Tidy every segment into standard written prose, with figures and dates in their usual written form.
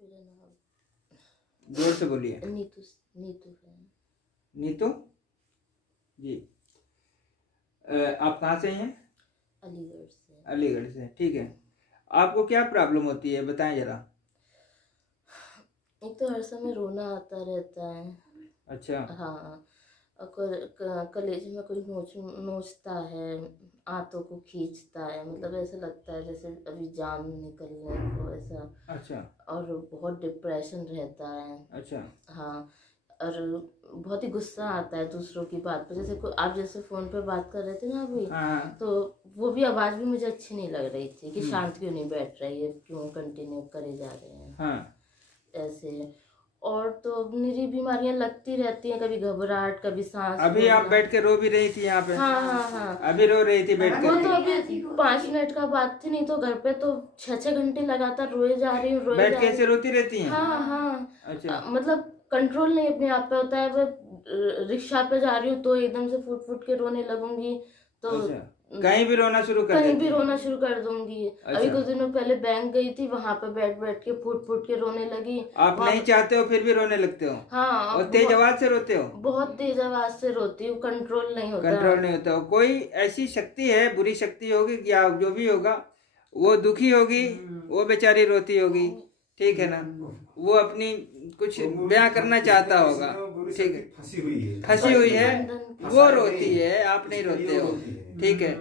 मेरा नाम जोर से बोलिए। नीतू। नीतू है। नीतू जी। आप कहाँ से हैं? अलीगढ़ से। अलीगढ़ से, ठीक है। आपको क्या प्रॉब्लम होती है बताएं जरा। एक तो हर समय रोना आता रहता है। अच्छा। हाँ, और कलेजे में कोई नोचता है, आंतों को खींचता है, मतलब ऐसा लगता है जैसे अभी जान निकलने को ऐसा। अच्छा। और बहुत डिप्रेशन रहता है। अच्छा। हाँ, और बहुत ही गुस्सा आता है दूसरों की बात पर। जैसे आप जैसे फोन पे बात कर रहे थे ना अभी, हाँ। तो वो भी आवाज भी मुझे अच्छी नहीं लग रही थी कि शांत क्यों नहीं बैठ रही है, क्यों कंटिन्यू करे जा रहे हैं। हाँ। ऐसे और तो मेरी बीमारियां लगती रहती हैं, कभी घबराहट, कभी सांस अभी आप फूलना। बैठ के रो भी रही थी यहाँ पे। हाँ हाँ हाँ, अभी रो रही थी बैठ वो कर तो अभी 5 मिनट का बात थी, नहीं तो घर पे तो 6-6 घंटे लगातार रोए जा रही हूँ, रोए बैठ जा के रही ऐसे रोती रहती हैं? हाँ हाँ। अच्छा। मतलब कंट्रोल नहीं अपने आप पे होता है। वो रिक्शा पे जा रही हूँ तो एकदम से फुट फुट के रोने लगूंगी, तो अच्छा, कहीं भी रोना शुरू कर कहीं देती भी हैं? रोना शुरू कर दूंगी। अच्छा। अभी कुछ दिनों पहले बैंक गई थी, वहां पे बैठ बैठ के फुट फुट के रोने लगी। आप नहीं चाहते हो फिर भी रोने लगते हो? हाँ, और तेज आवाज से रोते हो? बहुत तेज आवाज से रोती हूँ, कंट्रोल नहीं होता। कंट्रोल नहीं होता हो? कोई ऐसी शक्ति है, बुरी शक्ति होगी या जो भी होगा, वो दुखी होगी, वो बेचारी रोती होगी, ठीक है ना। वो अपनी कुछ बयां करना चाहता होगा, ठीक है, फंसी हुई है, वो रोती है, आप नहीं रोते हो, ठीक है।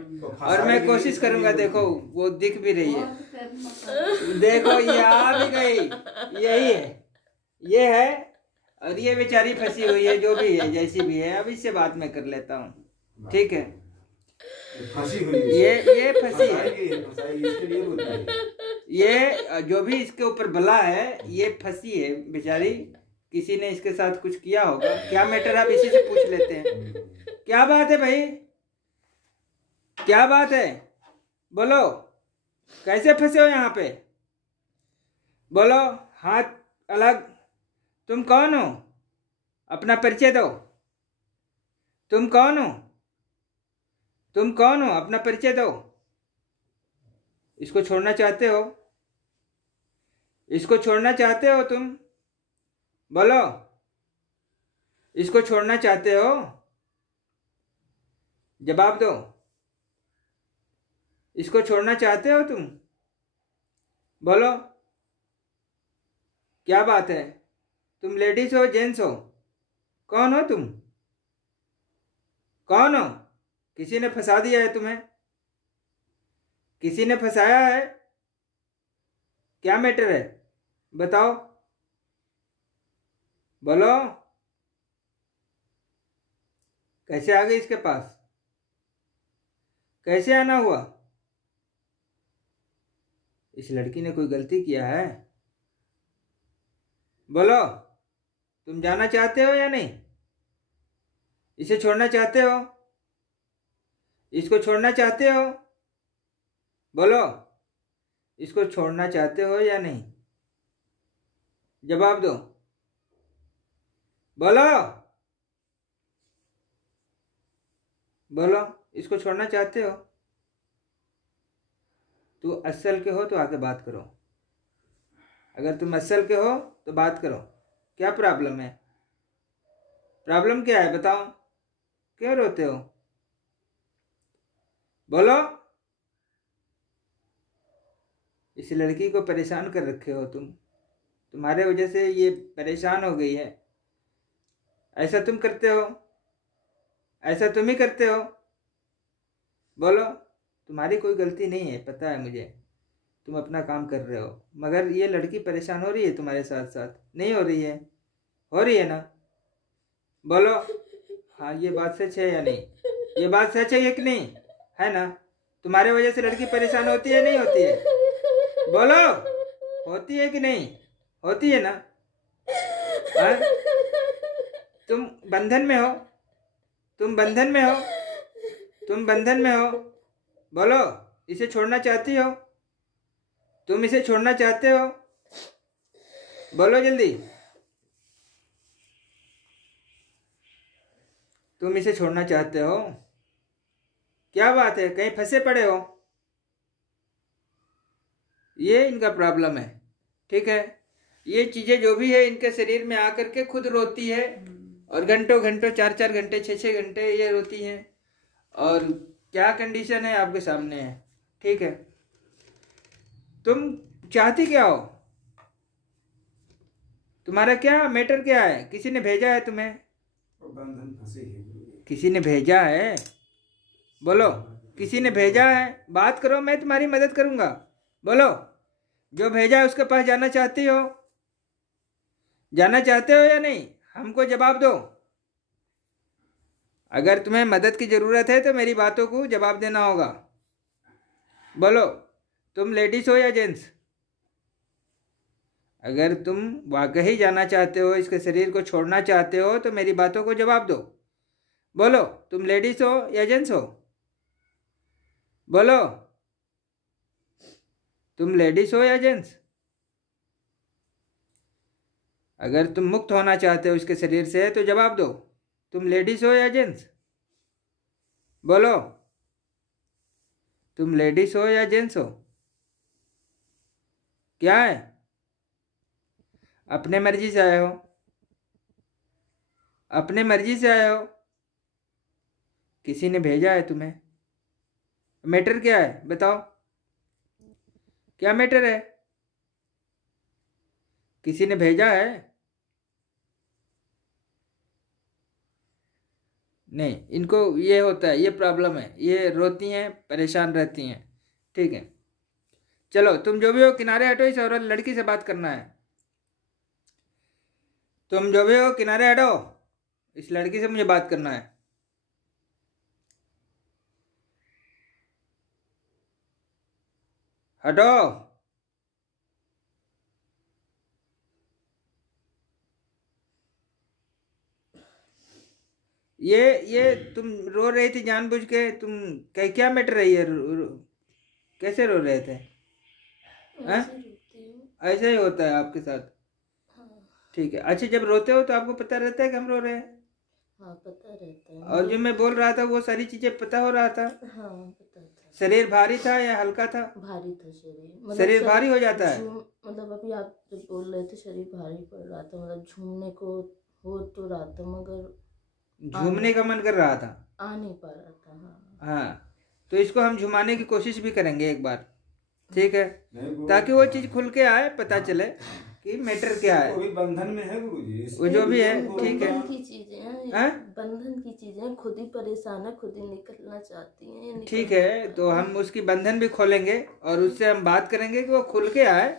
और मैं कोशिश करूंगा, देखो वो दिख भी रही है, देखो ये आ भी गई, यही है, ये है। और ये बेचारी फंसी हुई है, जो भी है जैसी भी है। अब इससे बात मैं कर लेता हूँ, ठीक है। फंसी हुई ये फंसी है, इसके लिए होती है। ये जो भी इसके ऊपर बला है, ये फंसी है बेचारी। किसी ने इसके साथ कुछ किया होगा। क्या मैटर, आप इसी से पूछ लेते हैं। क्या बात है भाई, क्या बात है, बोलो, कैसे फंसे हो यहाँ पे, बोलो, हाथ अलग। तुम कौन हो, अपना परिचय दो। तुम कौन हो, तुम कौन हो, अपना परिचय दो। इसको छोड़ना चाहते हो, इसको छोड़ना चाहते हो तुम, बोलो, इसको छोड़ना चाहते हो, जवाब दो। इसको छोड़ना चाहते हो तुम, बोलो, क्या बात है। तुम लेडीज हो जेंट्स हो, कौन हो तुम, कौन हो? किसी ने फंसा दिया है तुम्हें, किसी ने फंसाया है, क्या मैटर है, बताओ, बोलो। कैसे आ गई इसके पास, कैसे आना हुआ? इस लड़की ने कोई गलती किया है, बोलो। तुम जाना चाहते हो या नहीं, इसे छोड़ना चाहते हो, इसको छोड़ना चाहते हो, बोलो, इसको छोड़ना चाहते हो या नहीं, जवाब दो, बोलो, बोलो, इसको छोड़ना चाहते हो? तू असल के हो तो आके बात करो, अगर तुम असल के हो तो बात करो। क्या प्रॉब्लम है, प्रॉब्लम क्या है बताओ, क्यों रोते हो, बोलो। इस लड़की को परेशान कर रखे हो तुम, तुम्हारे वजह से ये परेशान हो गई है। ऐसा तुम करते हो, ऐसा तुम ही करते हो, बोलो। तुम्हारी कोई गलती नहीं है, पता है मुझे, तुम अपना काम कर रहे हो, मगर ये लड़की परेशान हो रही है तुम्हारे साथ साथ, नहीं हो रही है? हो रही है ना, बोलो। हाँ, ये बात सच है या नहीं, ये बात सच है कि नहीं, है ना? तुम्हारे वजह से लड़की परेशान होती है नहीं होती है, बोलो। होती है कि नहीं, होती है ना? हाँ? तुम बंधन में हो, तुम बंधन में हो, तुम बंधन में हो, बोलो। इसे छोड़ना चाहती हो, तुम इसे छोड़ना चाहते हो, बोलो जल्दी। तुम इसे छोड़ना चाहते हो, क्या बात है, कहीं फंसे पड़े हो? ये इनका प्रॉब्लम है, ठीक है। ये चीजें जो भी है इनके शरीर में आकर के खुद रोती है, और घंटों घंटों 4-4 घंटे 6-6 घंटे ये रोती है। और क्या कंडीशन है आपके सामने है, ठीक है। तुम चाहती क्या हो, तुम्हारा क्या मैटर क्या है, किसी ने भेजा है तुम्हें, बंधन फंसे है गुरुजी। किसी ने भेजा है, बोलो किसी ने भेजा है, बात करो, मैं तुम्हारी मदद करूंगा, बोलो जो भेजा है उसके पास जाना चाहती हो, जाना चाहते हो या नहीं, हमको जवाब दो। अगर तुम्हें मदद की जरूरत है तो मेरी बातों को जवाब देना होगा। बोलो तुम लेडीज हो या जेंट्स, अगर तुम वाकई जाना चाहते हो, इसके शरीर को छोड़ना चाहते हो तो मेरी बातों को जवाब दो। बोलो तुम लेडीज हो या जेंट्स हो, बोलो तुम लेडीज हो या जेंट्स। अगर तुम मुक्त होना चाहते हो इसके शरीर से तो जवाब दो, तुम लेडीज हो या जेंट्स, बोलो तुम लेडीज हो या जेंट्स हो, क्या है, अपने मर्जी से आए हो, अपने मर्जी से आए हो, किसी ने भेजा है तुम्हें, मैटर क्या है बताओ, क्या मैटर है, किसी ने भेजा है, नहीं, इनको ये होता है, ये प्रॉब्लम है, ये रोती हैं परेशान रहती हैं, ठीक है। चलो तुम जो भी हो किनारे हटो, इस औरत लड़की से बात करना है, तुम जो भी हो किनारे हटो, इस लड़की से मुझे बात करना है। हटो, ये तुम रो रही थी जानबूझ के, तुम क्या मैटर है ये कैसे रो रहे थे, हैं? ऐसे रोती हूँ। ऐसा ही होता है आपके साथ, हाँ ठीक है। अच्छा जब रोते हो तो आपको पता रहता है कि हम रो रहे हैं, हाँ पता रहता है और जो मैं बोल रहा था वो सारी चीजें पता हो रहा था, हाँ पता था। शरीर भारी था या हल्का था, भारी था शरीर, शरीर भारी हो जाता है, मतलब अभी आप जब बोल रहे थे शरीर भारी पड़ रहा था, मतलब झूमने को हो तो रहा था मगर झूमने का मन कर रहा था, आ नहीं पा रहा था। हाँ हाँ तो इसको हम झुमाने की कोशिश भी करेंगे एक बार, ठीक है, नहीं, ताकि वो चीज खुल के आए, पता चले कि मैटर क्या है, वो भी बंधन में है गुरुजी। वो जो भी है, ठीक है। बंधन की चीजें हैं, हाँ? बंधन की चीजें, खुद ही परेशान है, खुद ही निकलना चाहती हैं, ये ठीक निकल है, तो हम उसकी बंधन भी खोलेंगे और उससे हम बात करेंगे कि वो खुल के आए,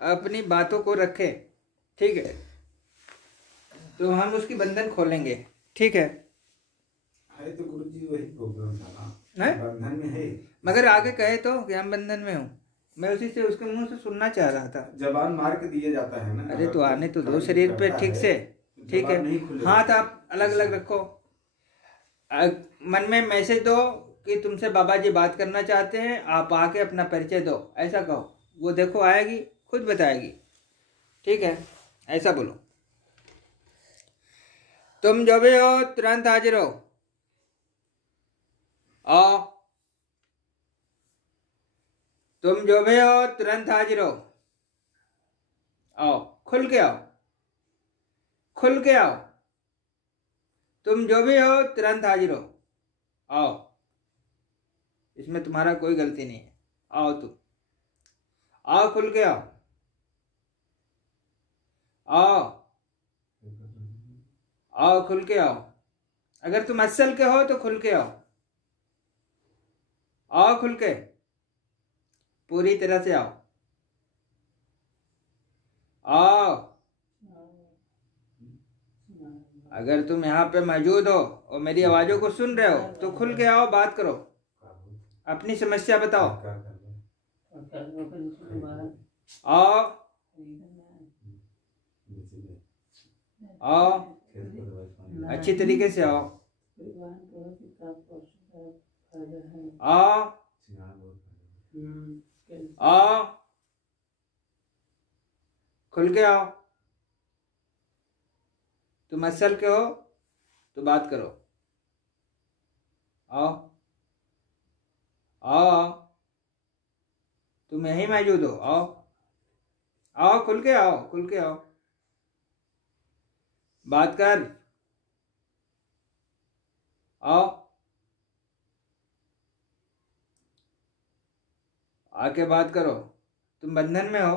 अपनी बातों को रखे, ठीक है, तो हम उसकी बंधन खोलेंगे, ठीक है। है तो गुरुजी वही प्रॉब्लम था ना, हैं? बंधन में है, मगर आगे कहे तो कि हम बंधन में हूँ, मैं उसी से उसके मुंह से सुनना चाह रहा था। जबान मार के दिया जाता है ना। अरे तो आने तो दो अगर शरीर पे करता ठीक है, से, तो ठीक है, जबान नहीं खुलेगा। हाथ आप अलग अलग रखो, मन में मैसेज दो कि तुमसे बाबा जी बात करना चाहते हैं, आप आके अपना परिचय दो, ऐसा कहो, वो देखो आएगी, खुद बताएगी, ठीक है, ऐसा बोलो। तुम जो भी हो तुरंत हाजिर हो, आओ, तुम जो भी हो तुरंत हाजिर हो, आओ, खुल के आओ, खुल के आओ, तुम जो भी हो तुरंत हाजिर हो, आओ, इसमें तुम्हारा कोई गलती नहीं है, आओ तुम, आओ खुल के आओ, आओ, आओ खुल के आओ, अगर तुम असल के हो तो खुल के आओ, आओ खुल के, पूरी तरह से आओ, आओ, अगर तुम यहाँ पे मौजूद हो और मेरी आवाजों को सुन रहे हो तो खुल के आओ, बात करो, अपनी समस्या बताओ, आओ, आओ, अच्छी तरीके से आओ, आओ, आओ, खुल के आओ, तुम असल के हो तो बात करो, आओ, आओ, तुम यहीं मौजूद हो, आओ, आओ, खुल के आओ, खुल के आओ, बात कर, आओ, आके बात करो। तुम बंधन में हो,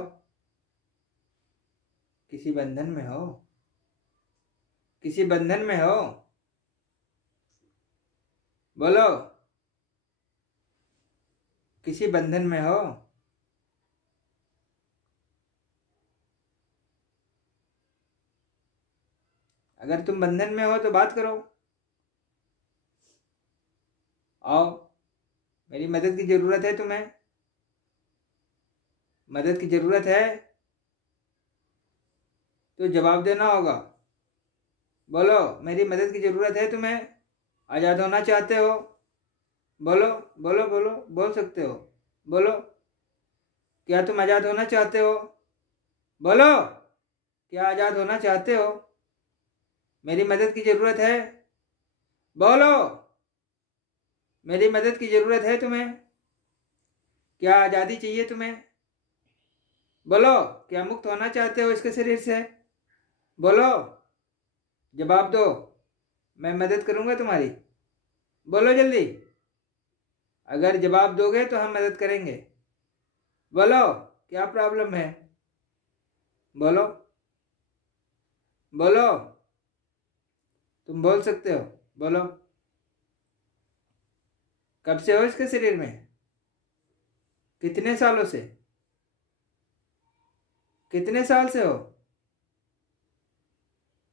किसी बंधन में हो, किसी बंधन में हो, बोलो, किसी बंधन में हो। अगर तुम बंधन में हो तो बात करो, आओ, मेरी मदद की जरूरत है तुम्हें, मदद की जरूरत है तो जवाब देना होगा। बोलो, मेरी मदद की जरूरत है तुम्हें, आज़ाद होना चाहते हो, बोलो बोलो बोलो, बोल सकते हो, बोलो, क्या तुम आज़ाद होना चाहते हो, बोलो, क्या आज़ाद होना चाहते हो, मेरी मदद की ज़रूरत है, बोलो, मेरी मदद की ज़रूरत है तुम्हें, क्या आज़ादी चाहिए तुम्हें, बोलो, क्या मुक्त होना चाहते हो इसके शरीर से, बोलो, जवाब दो, मैं मदद करूँगा तुम्हारी, बोलो जल्दी। अगर जवाब दोगे तो हम मदद करेंगे, बोलो, क्या प्रॉब्लम है, बोलो, बोलो, तुम बोल सकते हो, बोलो, कब से हो इसके शरीर में, कितने सालों से, कितने साल से हो,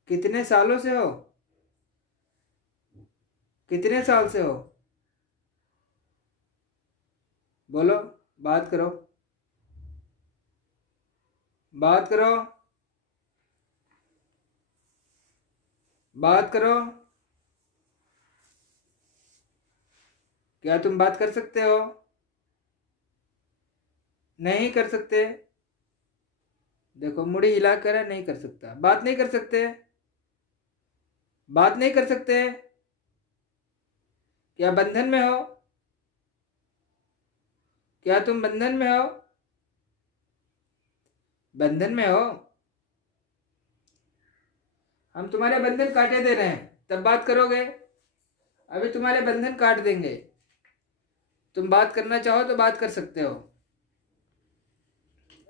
कितने सालों से हो, कितने साल से हो, बोलो, बात करो, बात करो, बात करो, क्या तुम बात कर सकते हो, नहीं कर सकते, देखो मुड़ी हिला कर है, नहीं कर सकता, बात नहीं कर सकते, बात नहीं कर सकते, क्या बंधन में हो, क्या तुम बंधन में हो, बंधन में हो, हम तुम्हारे बंधन काटे दे रहे हैं, तब बात करोगे, अभी तुम्हारे बंधन काट देंगे, तुम बात करना चाहो तो बात कर सकते हो,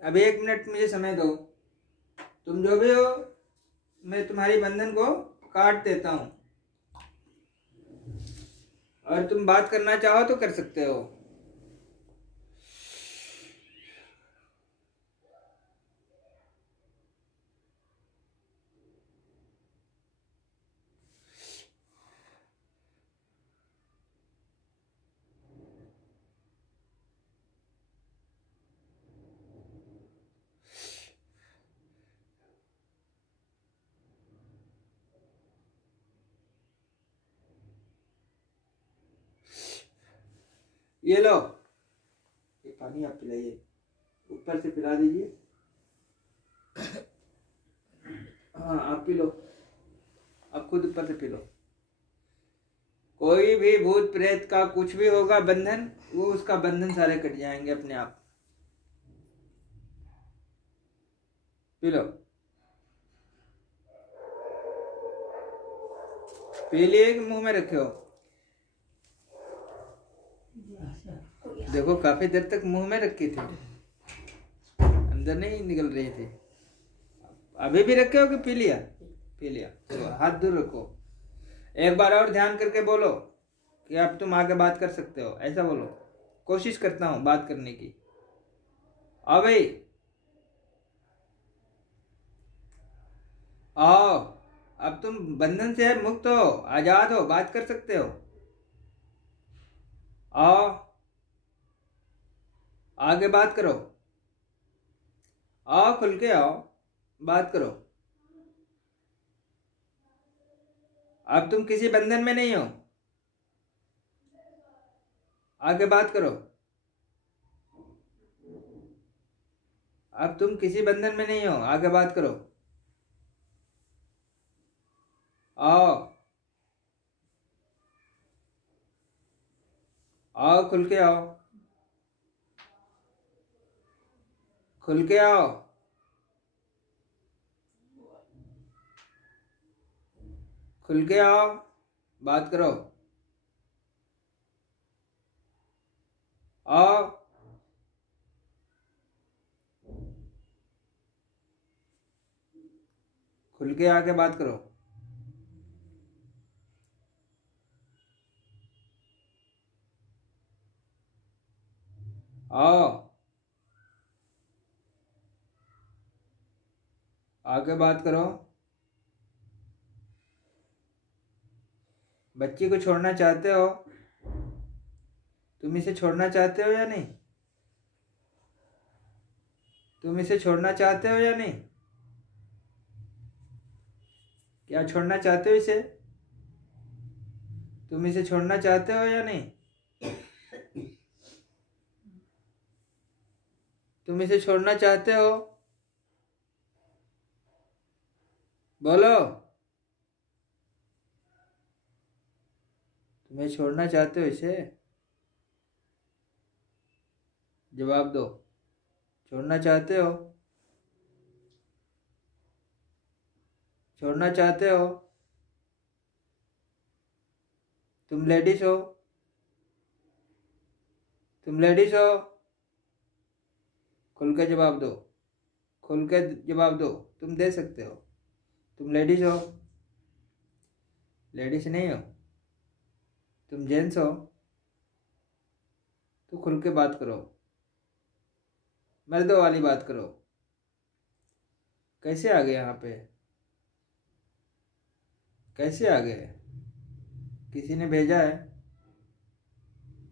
अभी 1 मिनट मुझे समय दो, तुम जो भी हो मैं तुम्हारी बंधन को काट देता हूं, और तुम बात करना चाहो तो कर सकते हो। ये लो, ये पानी आप पिलाइए, ऊपर से पिला दीजिए, हाँ आप पी लो, आप खुद ऊपर से पी लो। कोई भी भूत प्रेत का कुछ भी होगा बंधन, वो उसका बंधन सारे कट जाएंगे अपने आप, पी लो, पी लिए कि मुंह में रखे हो, देखो काफी देर तक मुंह में रखी थी, अंदर नहीं निकल रही थी, अभी भी रखे हो कि पी लिया, पी लिया, चलो हाथ दूर रखो, एक बार और ध्यान करके बोलो कि अब तुम आगे बात कर सकते हो, ऐसा बोलो, कोशिश करता हूं बात करने की, आओ भाई, आओ, अब तुम बंधन से मुक्त हो, आजाद हो, बात कर सकते हो, आओ, आगे बात करो, आओ, खुल के आओ, बात करो, अब तुम किसी बंधन में नहीं हो, आगे बात करो, अब तुम किसी बंधन में नहीं हो, आगे बात करो, आओ, आओ, खुल के आओ, खुल के आओ, खुल के आओ, बात करो, आओ। खुल के आके बात करो। आओ, आके बात करो। बच्ची को छोड़ना चाहते हो? तुम इसे छोड़ना चाहते हो या नहीं? तुम इसे छोड़ना चाहते हो या नहीं? क्या छोड़ना चाहते हो इसे? तुम इसे छोड़ना चाहते हो या नहीं? तुम इसे छोड़ना चाहते हो? बोलो, तुम्हें छोड़ना चाहते हो इसे? जवाब दो, छोड़ना चाहते हो? छोड़ना चाहते हो? तुम लेडीज हो? तुम लेडीज हो? खुल के जवाब दो, खुल के जवाब दो। तुम दे सकते हो। तुम लेडीज हो? लेडीज नहीं हो? तुम जेंट्स हो? तो खुल के बात करो, मर्दों वाली बात करो। कैसे आ गए यहाँ पे? कैसे आ गए? किसी ने भेजा है?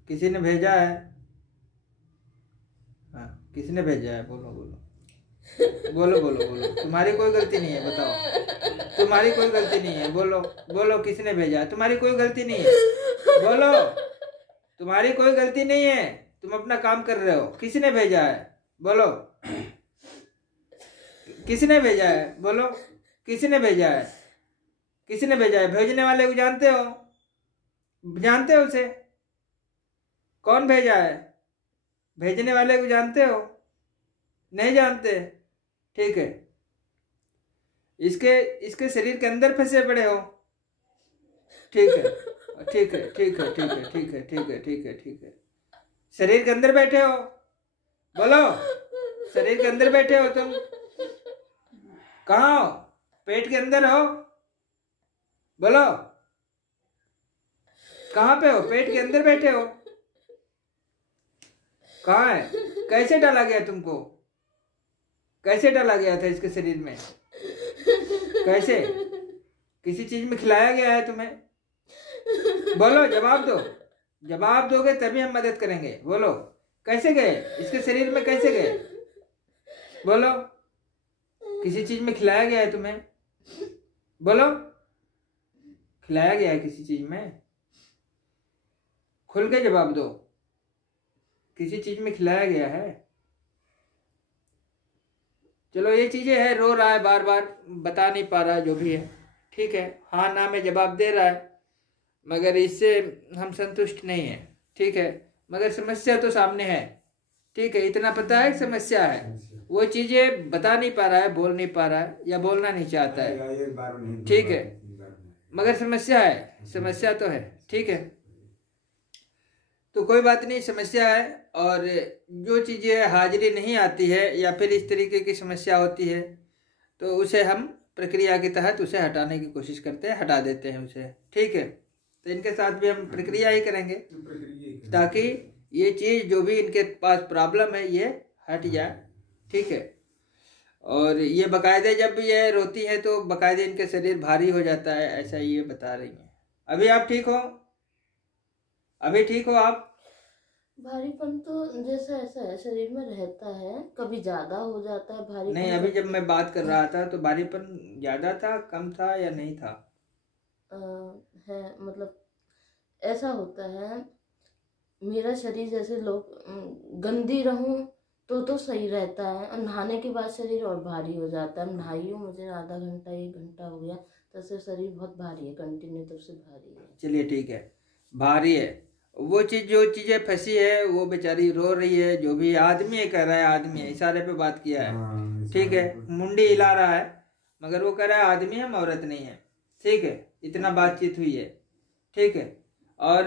किसी ने भेजा है? हाँ, किसने भेजा है? बोलो बोलो बोलो बोलो बोलो। तुम्हारी कोई गलती नहीं है, बताओ। तुम्हारी कोई गलती नहीं है, बोलो बोलो। किसने भेजा है? तुम्हारी कोई गलती नहीं है, बोलो। तुम्हारी कोई गलती नहीं है, तुम अपना काम कर रहे हो। किसने भेजा है? बोलो, किसने भेजा है? बोलो, किसने भेजा है? किसने भेजा है? भेजने वाले को जानते हो? जानते हो उसे? कौन भेजा है? भेजने वाले को जानते हो? नहीं जानते? ठीक है। इसके शरीर के अंदर फंसे पड़े हो? ठीक है, ठीक है, ठीक है, ठीक है, ठीक है, ठीक है, ठीक है, ठीक है। शरीर के अंदर बैठे हो? बोलो, शरीर के अंदर बैठे हो तुम? कहाँ हो? पेट के अंदर हो? बोलो, कहाँ पे हो? पेट के अंदर बैठे हो? कहाँ है? कैसे डाला गया तुमको? कैसे डाला गया था इसके शरीर में? कैसे? किसी चीज में खिलाया गया है तुम्हें? बोलो, जवाब दो। जवाब दोगे तभी हम मदद करेंगे। बोलो, कैसे गए? इसके शरीर में कैसे गए? बोलो, किसी चीज में खिलाया गया है तुम्हें? बोलो, खिलाया गया है किसी चीज में? खुल के जवाब दो। किसी चीज में खिलाया गया है? चलो, ये चीजें है, रो रहा है बार बार, बता नहीं पा रहा, जो भी है ठीक है। हाँ ना में जवाब दे रहा है, मगर इससे हम संतुष्ट नहीं है। ठीक है, मगर समस्या तो सामने है। ठीक है, इतना पता है समस्या है। वो चीजें बता नहीं पा रहा है, बोल नहीं पा रहा है, या बोलना नहीं चाहता है। ठीक है, मगर समस्या है, समस्या तो है। ठीक है, तो कोई बात नहीं, समस्या है। और जो चीज़ें हाजिरी नहीं आती है या फिर इस तरीके की समस्या होती है, तो उसे हम प्रक्रिया के तहत उसे हटाने की कोशिश करते हैं, हटा देते हैं उसे। ठीक है, तो इनके साथ भी हम प्रक्रिया ही करेंगे ताकि ये चीज़ जो भी इनके पास प्रॉब्लम है ये हट जाए। ठीक है, और ये बाकायदे जब ये रोती है तो बाकायदे इनके शरीर भारी हो जाता है, ऐसा ये बता रही हैं। अभी आप ठीक हो? अभी ठीक हो आप? भारीपन तो जैसा ऐसा है, शरीर में रहता है, कभी ज्यादा हो जाता है भारीपन। नहीं, अभी जब मैं बात कर रहा था तो भारीपन ज्यादा था, कम था या नहीं था? है, मतलब ऐसा होता है, मेरा शरीर जैसे लोग गंदी रहूं तो सही रहता है, और नहाने के बाद शरीर और भारी हो जाता है। नहाई हूँ, मुझे आधा घंटा 1 घंटा हो गया, तो से शरीर बहुत भारी है, कंटिन्यू तब से भारी है। चलिए ठीक है, भारी है। वो चीज, जो चीजें फंसी है, वो बेचारी रो रही है। जो भी आदमी है, कह रहा है आदमी है, इशारे पे बात किया है। ठीक है, मुंडी हिला रहा है, मगर वो कह रहा है आदमी, हम औरत नहीं है। ठीक है, इतना बातचीत हुई है, ठीक है। और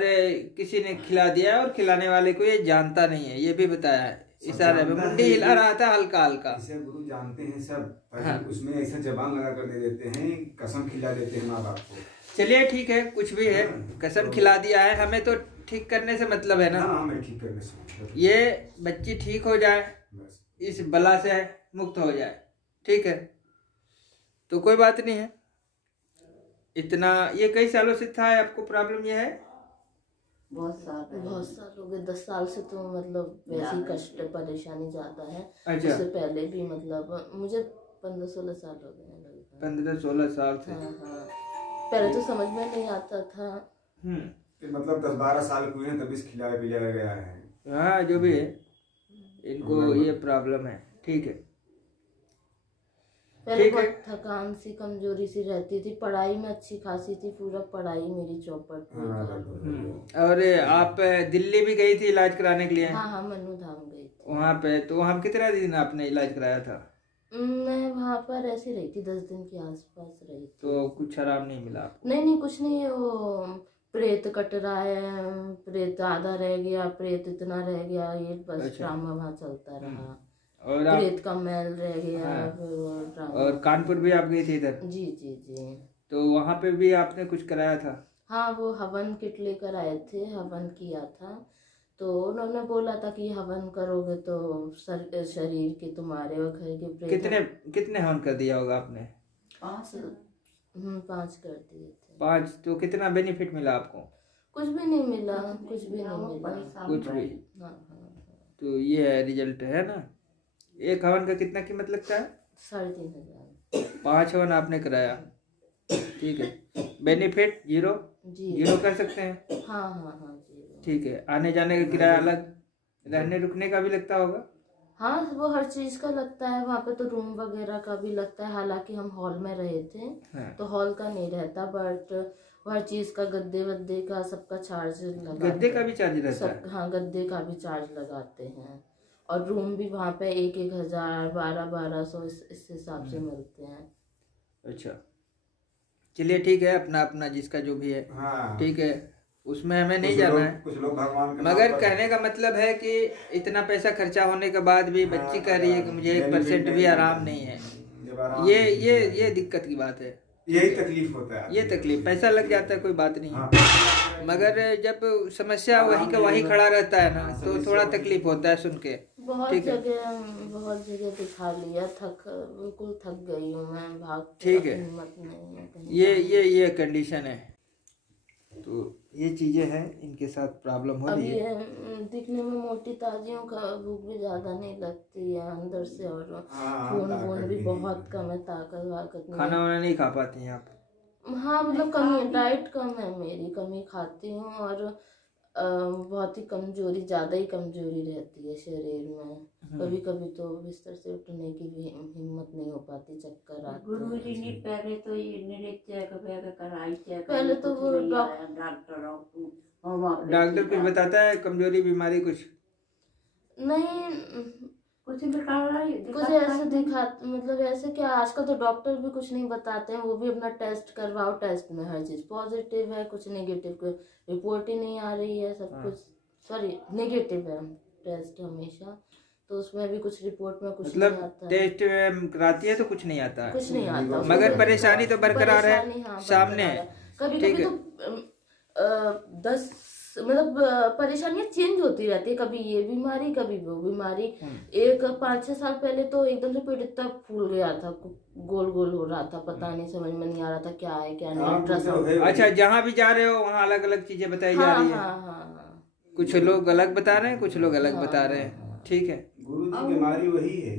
किसी ने खिला दिया है और खिलाने वाले को ये जानता नहीं है, ये भी बताया है। इशारे में मुंडी हिला रहा था हल्का हल्का। इसे गुरु जानते हैं सब, पर हाँ। उसमें ऐसा जबान लगा कर दे देते हैं, कसम खिला देते हैं माँ बाप को। चलिए ठीक है, कुछ भी है, कसम खिला दिया है, हमें तो ठीक करने से मतलब है ना। हाँ, हमें ठीक करने से मतलब। ये बच्ची ठीक हो जाए, बस। इस बला से मुक्त हो जाए, ठीक है, तो कोई बात नहीं है। इतना ये कई सालों से था आपको प्रॉब्लम ये है? बहुत साल हो गए, 10 साल से तो मतलब वैसी कष्ट परेशानी ज्यादा है। अच्छा। उससे पहले भी मतलब मुझे 15-16 साल हो गए लगभग। 15-16 साल से। हाँ हाँ, पहले तो समझ में नहीं आता था। फिर मतलब 10-12 साल हुए हैं, तभी से खिलाया पिलाया गया है। हाँ, जो भी है, इनको ये प्रॉब्लम है, ठीक है। पहले ठीक है। बहुत थकान सी, कमजोरी सी रहती थी। पढ़ाई में अच्छी खासी थी, पूरा पढ़ाई मेरी चौपट पूरी। और आप दिल्ली भी गई थी इलाज कराने के लिए? हाँ हाँ, मनु धाम गई थी। वहाँ पे तो वहाँ कितना दिन आपने इलाज कराया था? मैं वहाँ पर ऐसी रही थी, 10 दिन के आसपास रही थी। तो कुछ आराम नहीं मिला आपको? नहीं, कुछ नहीं। वो प्रेत कट रहा है, प्रेत आधा रह गया, प्रेत इतना रह गया, ये बस अच्छा। ड्रामा वहाँ चलता रहा। और आप प्रेत का मैल रह गया। हाँ। फिर वो ड्रामा। और कानपुर भी आप गई थी इधर? जी जी जी। तो वहाँ पे भी आपने कुछ कराया था? हाँ, वो हवन किट लेकर आए थे, हवन किया था। तो उन्होंने बोला था कि हवन करोगे तो शरीर के तुम्हारे और घर के प्रेत। कितने हवन कर दिया होगा आपने? 5 कर दिए थे। 5? तो कितना बेनिफिट मिला आपको? कुछ भी नहीं मिला, कुछ भी नहीं मिला। कुछ भी? हाँ हाँ। तो ये है रिजल्ट, है ना। एक हवन का कितना कीमत लगता है? 3500। 5 हवन आपने कराया, ठीक है। Benefit zero? जी। जीरो कर सकते हैं? हाँ हाँ हाँ जी। ठीक है। आने जाने का किराया अलग, रहने रुकने का भी लगता होगा? हाँ, वो हर चीज का लगता है। वहाँ पे तो रूम वगैरह का भी लगता है। हालांकि हम हॉल में रहे थे। हाँ। तो हॉल का नहीं रहता, बट हर चीज का, गद्दे वद्दे का सबका चार्ज लगाते हैं। गद्दे का भी चार्ज रहता है? सब, हाँ, गद्दे का भी चार्ज लगाते हैं। और रूम भी वहाँ पे 1-1 हज़ार, 1200 इस हिसाब से मिलते हैं। अच्छा, चलिए ठीक है, अपना अपना जिसका जो भी है। हाँ। ठीक है, उसमें हमें नहीं जाना है। कुछ लोग भगवान के नाम मगर पर- कहने का मतलब है कि इतना पैसा खर्चा होने के बाद भी बच्ची कह रही है कि मुझे 1% भी आराम नहीं है। जब आराम ये दिक्कत की बात है। यही तकलीफ होता है। ये तकलीफ, पैसा लग जाता है कोई बात नहीं है, हाँ। मगर जब समस्या वही का वही खड़ा रहता है ना, तो थोड़ा तकलीफ होता है सुन के। बहुत ठीक है। बहुत जगह दिखा लिया, बिल्कुल थक गई हूँ मैं, भाग ठीक है। हिम्मत नहीं है कहीं। ये कंडीशन है। तो ये चीजें हैं, इनके साथ प्रॉब्लम हो अब रही है। ये दिखने में मोटी ताजियों का भूख भी ज्यादा नहीं लगती है अंदर से, और हाँ, खून ताकत वून भी भी बहुत नहीं। कम है, ताकत वाकत नहीं खाना वाना नहीं खा पाती हैं आप? हाँ, मतलब कमी, डाइट कम है मेरी, कमी खाती हूँ। और बहुत ही कमजोरी, ज्यादा ही कमजोरी रहती है शरीर में। कभी कभी तो बिस्तर से उठने की भी हिम्मत नहीं हो पाती, चक्कर आते गुरु जी ने हैं। पहले तो ये निरीक्षक कराई चेक, पहले तो वो डॉक्टर कुछ बताता है कमजोरी बीमारी कुछ? नहीं, कुछ दिखा कुछ ऐसे दिखा, मतलब ऐसे क्या, आजकल तो डॉक्टर भी कुछ नहीं बताते हैं। वो भी अपना टेस्ट करवाओ, टेस्ट में हर चीज पॉजिटिव है, कुछ नेगेटिव को रिपोर्ट ही नहीं आ रही है। सब कुछ सॉरी नेगेटिव है टेस्ट हमेशा, तो उसमें भी कुछ रिपोर्ट में कुछ नहीं मतलब आता है। टेस्ट कराती है तो कुछ नहीं आता है? कुछ नहीं आता, मगर परेशानी तो बरकरार है, परेशानी, हाँ, सामने बरकरार है। कभी ठीक कभी है। तो 10 मतलब परेशानियां चेंज होती रहती है, कभी ये बीमारी, कभी वो बीमारी। एक 5-6 साल पहले तो एकदम से पेट इतना फूल गया था, गोल गोल हो रहा था, पता नहीं, समझ में नहीं आ रहा था क्या है क्या नहीं। अल्ट्रासाउंड, अच्छा, जहाँ भी जा रहे हो वहाँ अलग अलग चीजें बताई जा हाँ रही है? हाँ हाँ। कुछ लोग अलग बता रहे हैं, कुछ लोग अलग बता रहे हैं, ठीक है। गुरु जी बीमारी वही है,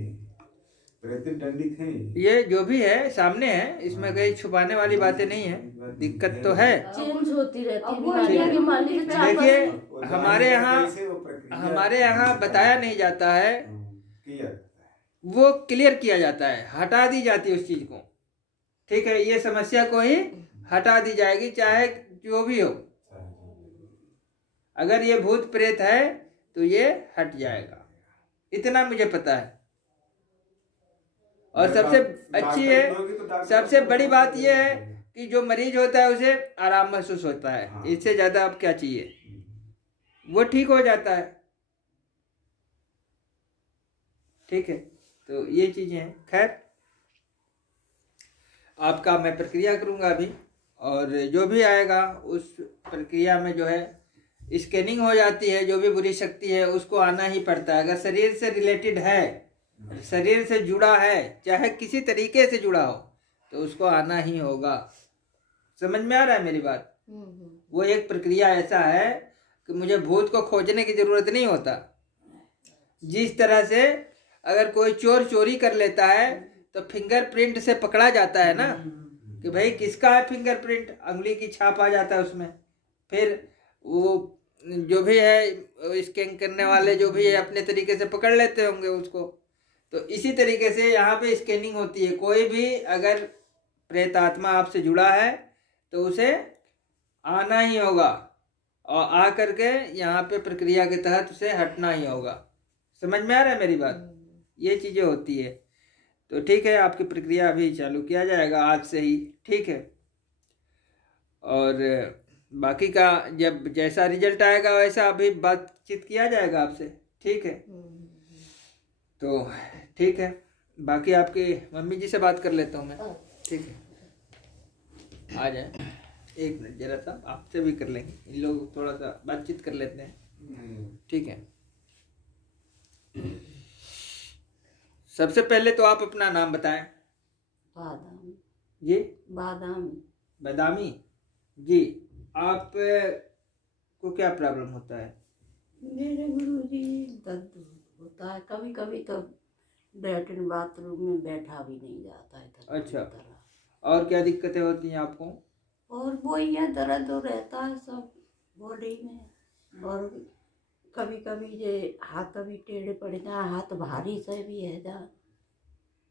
प्रेतिक दंडित है। ये जो भी है सामने है, इसमें कहीं छुपाने वाली बातें नहीं है। दिक्कत तो है, चेंज होती रहती है अब वो बीमारियां। ये बीमारी से 4-5 देखिए हमारे यहाँ बताया नहीं जाता है, वो क्लियर किया जाता है, हटा दी जाती है उस चीज को, ठीक है। ये समस्या को ही हटा दी जाएगी, चाहे जो भी हो। अगर ये भूत प्रेत है तो ये हट जाएगा, इतना मुझे पता है। और सबसे अच्छी है, सबसे बड़ी बात यह है कि जो मरीज होता है उसे आराम महसूस होता है। हाँ। इससे ज़्यादा अब क्या चाहिए, वो ठीक हो जाता है। ठीक है, तो ये चीज़ें हैं। खैर, आपका मैं प्रक्रिया करूँगा अभी, और जो भी आएगा उस प्रक्रिया में जो है स्कैनिंग हो जाती है। जो भी बुरी शक्ति है उसको आना ही पड़ता है। अगर शरीर से रिलेटेड है, शरीर से जुड़ा है, चाहे किसी तरीके से जुड़ा हो, तो उसको आना ही होगा। समझ में आ रहा है मेरी बात? वो एक प्रक्रिया ऐसा है कि मुझे भूत को खोजने की जरूरत नहीं होता। जिस तरह से अगर कोई चोर चोरी कर लेता है तो फिंगरप्रिंट से पकड़ा जाता है ना, कि भाई किसका है फिंगरप्रिंट, अंगुली की छाप आ जाता है उसमें। फिर वो जो भी है स्कैन करने वाले जो भी है अपने तरीके से पकड़ लेते होंगे उसको। तो इसी तरीके से यहाँ पे स्कैनिंग होती है। कोई भी अगर प्रेत आत्मा आपसे जुड़ा है तो उसे आना ही होगा, और आ करके यहाँ पे प्रक्रिया के तहत उसे हटना ही होगा। समझ में आ रहा है मेरी बात? ये चीज़ें होती है। तो ठीक है, आपकी प्रक्रिया अभी चालू किया जाएगा आज से ही। ठीक है, और बाकी का जब जैसा रिजल्ट आएगा वैसा अभी बातचीत किया जाएगा आपसे। ठीक है, तो ठीक है, बाकी आपकी मम्मी जी से बात कर लेता हूँ मैं। ठीक है, आ जाए। एक मिनट जरा सा, आपसे भी कर लेंगे, इन लोग थोड़ा सा बातचीत कर लेते हैं। ठीक है, सबसे पहले तो आप अपना नाम बताएं। बादामी। जी? बादामी। बदामी जी। आप को क्या प्रॉब्लम होता है? मेरे गुरुजी दर्द होता है, कभी कभी तो लैट्रिन बाथरूम में बैठा भी नहीं जाता है। अच्छा, और क्या दिक्कतें होती हैं आपको? और वो ये दर्द रहता है सब बॉडी में, और कभी कभी ये हाथ भी टेढ़े पड़ जाए, हाथ भारी से भी है जा।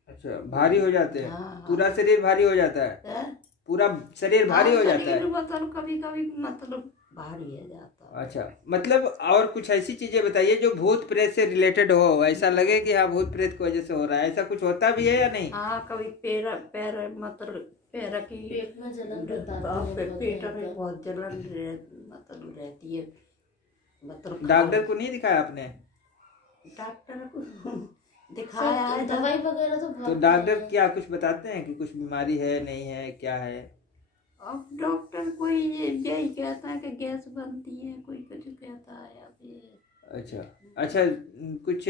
अच्छा, भारी हो जाते हैं? हाँ। पूरा शरीर भारी हो जाता है? पूरा शरीर भारी हो जाता है? मतलब कभी कभी मतलब भारी है जाता है। अच्छा, मतलब और कुछ ऐसी चीजें बताइए जो भूत प्रेत से रिलेटेड हो, ऐसा लगे कि हाँ भूत प्रेत की वजह से हो रहा है। ऐसा कुछ होता भी है या नहीं? हाँ, कभी पैर पैर मतलब पैर की पेट में जलन पेट में बहुत जलन मतलब रहती है। मतलब डॉक्टर को नहीं दिखाया आपने? डॉक्टर को दिखाया है, दवाई वगैरह तो तो डॉक्टर क्या कुछ बताते हैं कि कुछ बीमारी है, नहीं है, क्या है? अब डॉक्टर कोई यही कहता है कि गैस बनती है, कोई कुछ कहता है या फिर। अच्छा अच्छा, कुछ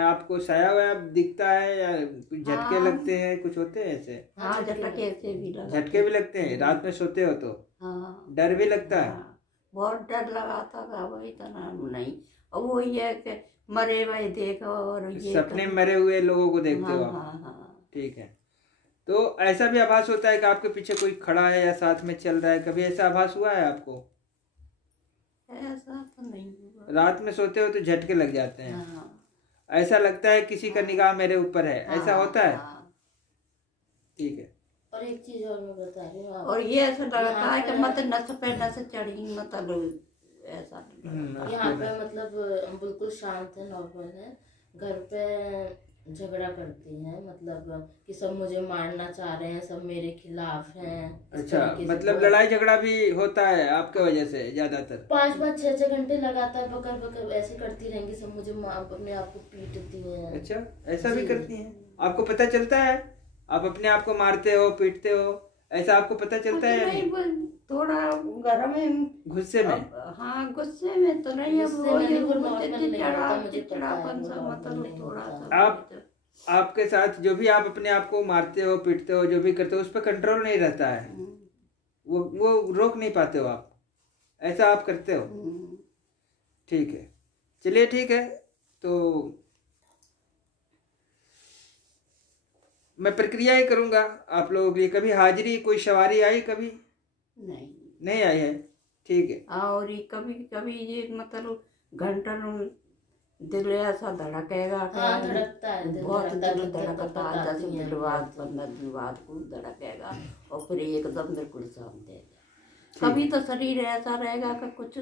आपको साया वाया दिखता है या कुछ झटके लगते हैं, कुछ होते हैं ऐसे? हाँ, झटके से भी लगते। झटके भी लगते हैं? रात में सोते हो तो? हाँ। डर भी लगता है? हाँ, बहुत डर लगाता था, वही तना नहीं। और वो ये कि मरे हुए देखो, और ये सपने में मरे हुए लोगों को देखते हो आप? हाँ हाँ। ठीक है, तो ऐसा भी आभास होता है कि आपके पीछे कोई खड़ा है या साथ में चल रहा है? कभी ऐसा आभास हुआ है आपको? ऐसा तो नहीं हुआ। रात में सोते हो तो झटके लग जाते हैं? हाँ। ऐसा लगता है किसी का निगाह मेरे ऊपर है, ऐसा होता है? हाँ। ठीक है। और एक चीज और मैं बता रही हूँ, और ये ऐसा लगता है कि मतलब नस पे नस चढ़ी, मतलब ऐसा यहाँ पे मतलब बिल्कुल शांत है, नॉर्मल है। घर पे झगड़ा करती हैं, मतलब कि सब मुझे मारना चाह रहे हैं, सब मेरे खिलाफ हैं। अच्छा, मतलब लड़ाई झगड़ा भी होता है आपके वजह से ज्यादातर? 5-5 6-6 घंटे लगातार बकर बकर ऐसे करती रहेंगी, सब मुझे अपने आप को पीटती हैं। अच्छा, ऐसा भी करती हैं? आपको पता चलता है आप अपने आप को मारते हो, पीटते हो, ऐसा आपको पता चलता है या नहीं? थोड़ा घर में गुस्से में? हाँ, गुस्से में तो नहीं है, गुस्से में नहीं, वो नॉर्मल नहीं होता, मुझे पता है, चिड़चिड़ापन वो सा नॉर्मल मतलब नहीं थोड़ा होता। सा। आपके साथ जो भी आप अपने आप को मारते हो, पीटते हो, जो भी करते हो, उस पर कंट्रोल नहीं रहता है, वो रोक नहीं पाते हो आप, ऐसा आप करते हो? ठीक है, चलिए ठीक है। तो मैं प्रक्रिया ही करूंगा आप लोगों के लिए। कभी हाजिरी कोई सवारी आई कभी? नहीं आई है? ठीक है। और कभी कभी ये मतलब घंटन दिल ऐसा धड़केगा, हाँ, धड़कता है, दिल बहुत धड़कता दिल है, धड़कता है, 10 बताती हैं। दिन बाद 15 दिन बाद खूब धड़केगा, और फिर एकदम बिल्कुल शांत देगा। कभी तो शरीर ऐसा रहेगा कि कुछ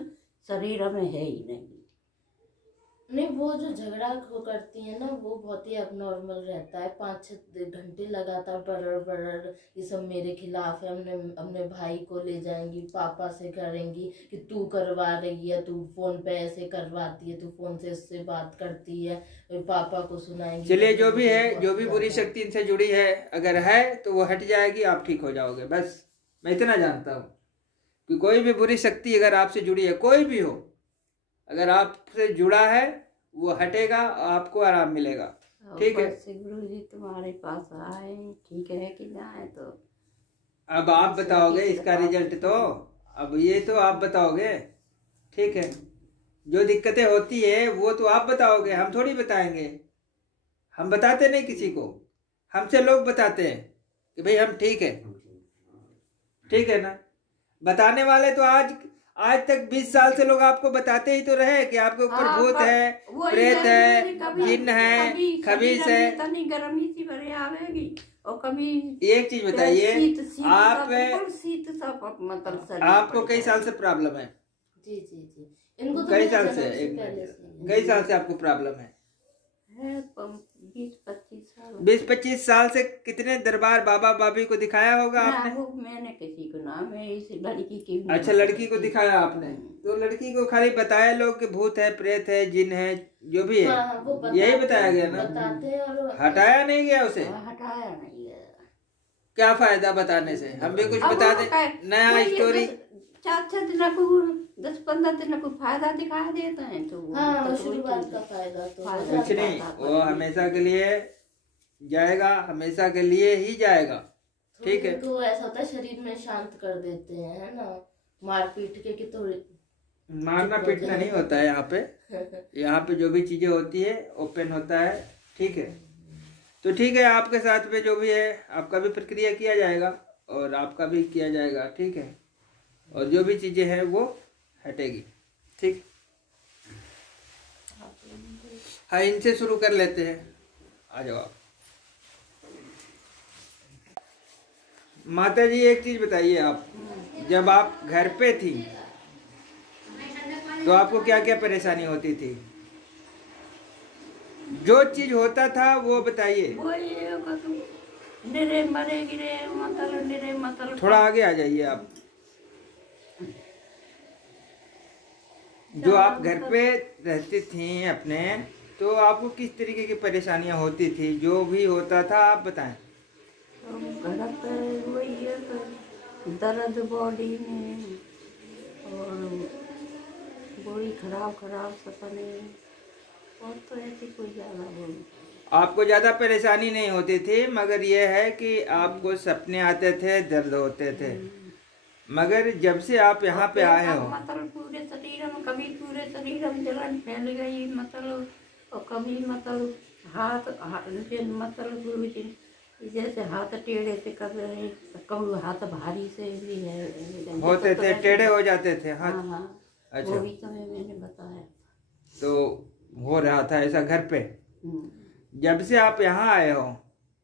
शरीर में है ही नहीं। नहीं, वो जो झगड़ा करती है ना, वो बहुत ही अबनॉर्मल रहता है। 5-6 घंटे लगातार बरड़ बरड़, ये सब मेरे खिलाफ है, अपने भाई को ले जाएंगी, पापा से करेंगी कि तू करवा रही है, तू फोन पे ऐसे करवाती है, तू फोन से इससे बात करती है, पापा को सुनाएंगी। चलिए, जो भी है, जो भी बुरी शक्ति इनसे जुड़ी है, अगर है तो वो हट जाएगी, आप ठीक हो जाओगे। बस मैं इतना जानता हूँ कि कोई भी बुरी शक्ति अगर आपसे जुड़ी है, कोई भी हो, अगर आपसे जुड़ा है वो हटेगा, आपको आराम मिलेगा। ठीक है गुरु जी तुम्हारे पास आए, ठीक है कि जाए? तो अब आप बताओगे इसका रिजल्ट, तो अब ये तो आप बताओगे। ठीक है, जो दिक्कतें होती है वो तो आप बताओगे, हम थोड़ी बताएंगे। हम बताते नहीं किसी को, हमसे लोग बताते हैं कि भाई हम ठीक है। ठीक है ना, बताने वाले तो आज तक 20 साल से लोग आपको बताते ही तो रहे कि आपके ऊपर भूत है, प्रेत है, जिन है, खबीस है। गर्मी सी भरे आवेगी और कभी एक चीज बताइए, आप मतलब आपको कई साल से प्रॉब्लम है? जी जी जी, इनको तो कई साल से, कई साल से आपको प्रॉब्लम है? 20-25 साल। 20-25 साल से कितने दरबार बाबा बाबी को दिखाया होगा आपने? मैंने किसी को ना, मैं इस लड़की की। अच्छा, लड़की को दिखाया आपने, तो लड़की को खाली बताया लोग कि भूत है, प्रेत है, जिन है, जो भी है। हाँ, यही बताया गया ना, बताते और हटाया नहीं गया उसे। हटाया नहीं गया। क्या फायदा बताने से? हम भी कुछ बता दें, नया स्टोरी। 4-6 दिन को, 10-15 दिन को फायदा दिखा देते हैं, तो हाँ, शुरुआत का फायदा तो कुछ नहीं, वो हमेशा के लिए जाएगा, हमेशा के लिए ही जाएगा। ठीक है, तो ऐसा होता है, शरीर में शांत कर देते हैं, है ना, मार पीट के कि थोड़ी। मारना पीटना नहीं होता है यहाँ पे। यहाँ पे जो भी चीजें होती है ओपन होता है। ठीक है, तो ठीक है, आपके साथ में जो भी है आपका भी प्रक्रिया किया जाएगा और आपका भी किया जाएगा। ठीक है, और जो भी चीजें हैं वो हटेगी। ठीक, हाँ, इनसे शुरू कर लेते हैं। आ जाओ आप। माता जी, एक चीज बताइए, आप जब आप घर पे थी तो आपको क्या क्या परेशानी होती थी? जो चीज होता था वो बताइए। थोड़ा आगे आ जाइए आप। जो आप घर पे रहती थी अपने, तो आपको किस तरीके की परेशानियां होती थी? जो भी होता था आप बताएं। घर पे वही है, दर्द बॉडी में और बॉडी खराब सपने, और तो ऐसी कोई ज़्यादा बोली। आपको ज़्यादा परेशानी नहीं होती थी, मगर यह है कि आपको सपने आते थे, दर्द होते थे। मगर जब से आप यहाँ पे आए हो, मतलब पूरे शरीर में, कभी पूरे शरीर में जलन फैल गई, मतलब, और कभी मतलब हाथ मतलब जैसे हाथ टेढ़े से कर रहे, कभी हाथ भारी से भी है होते थे, टेढ़े हो जाते थे हाथ। हाँ, अच्छा, वो भी तो मैंने बताया। तो हो रहा था ऐसा घर पे। जब से आप यहाँ आए हो,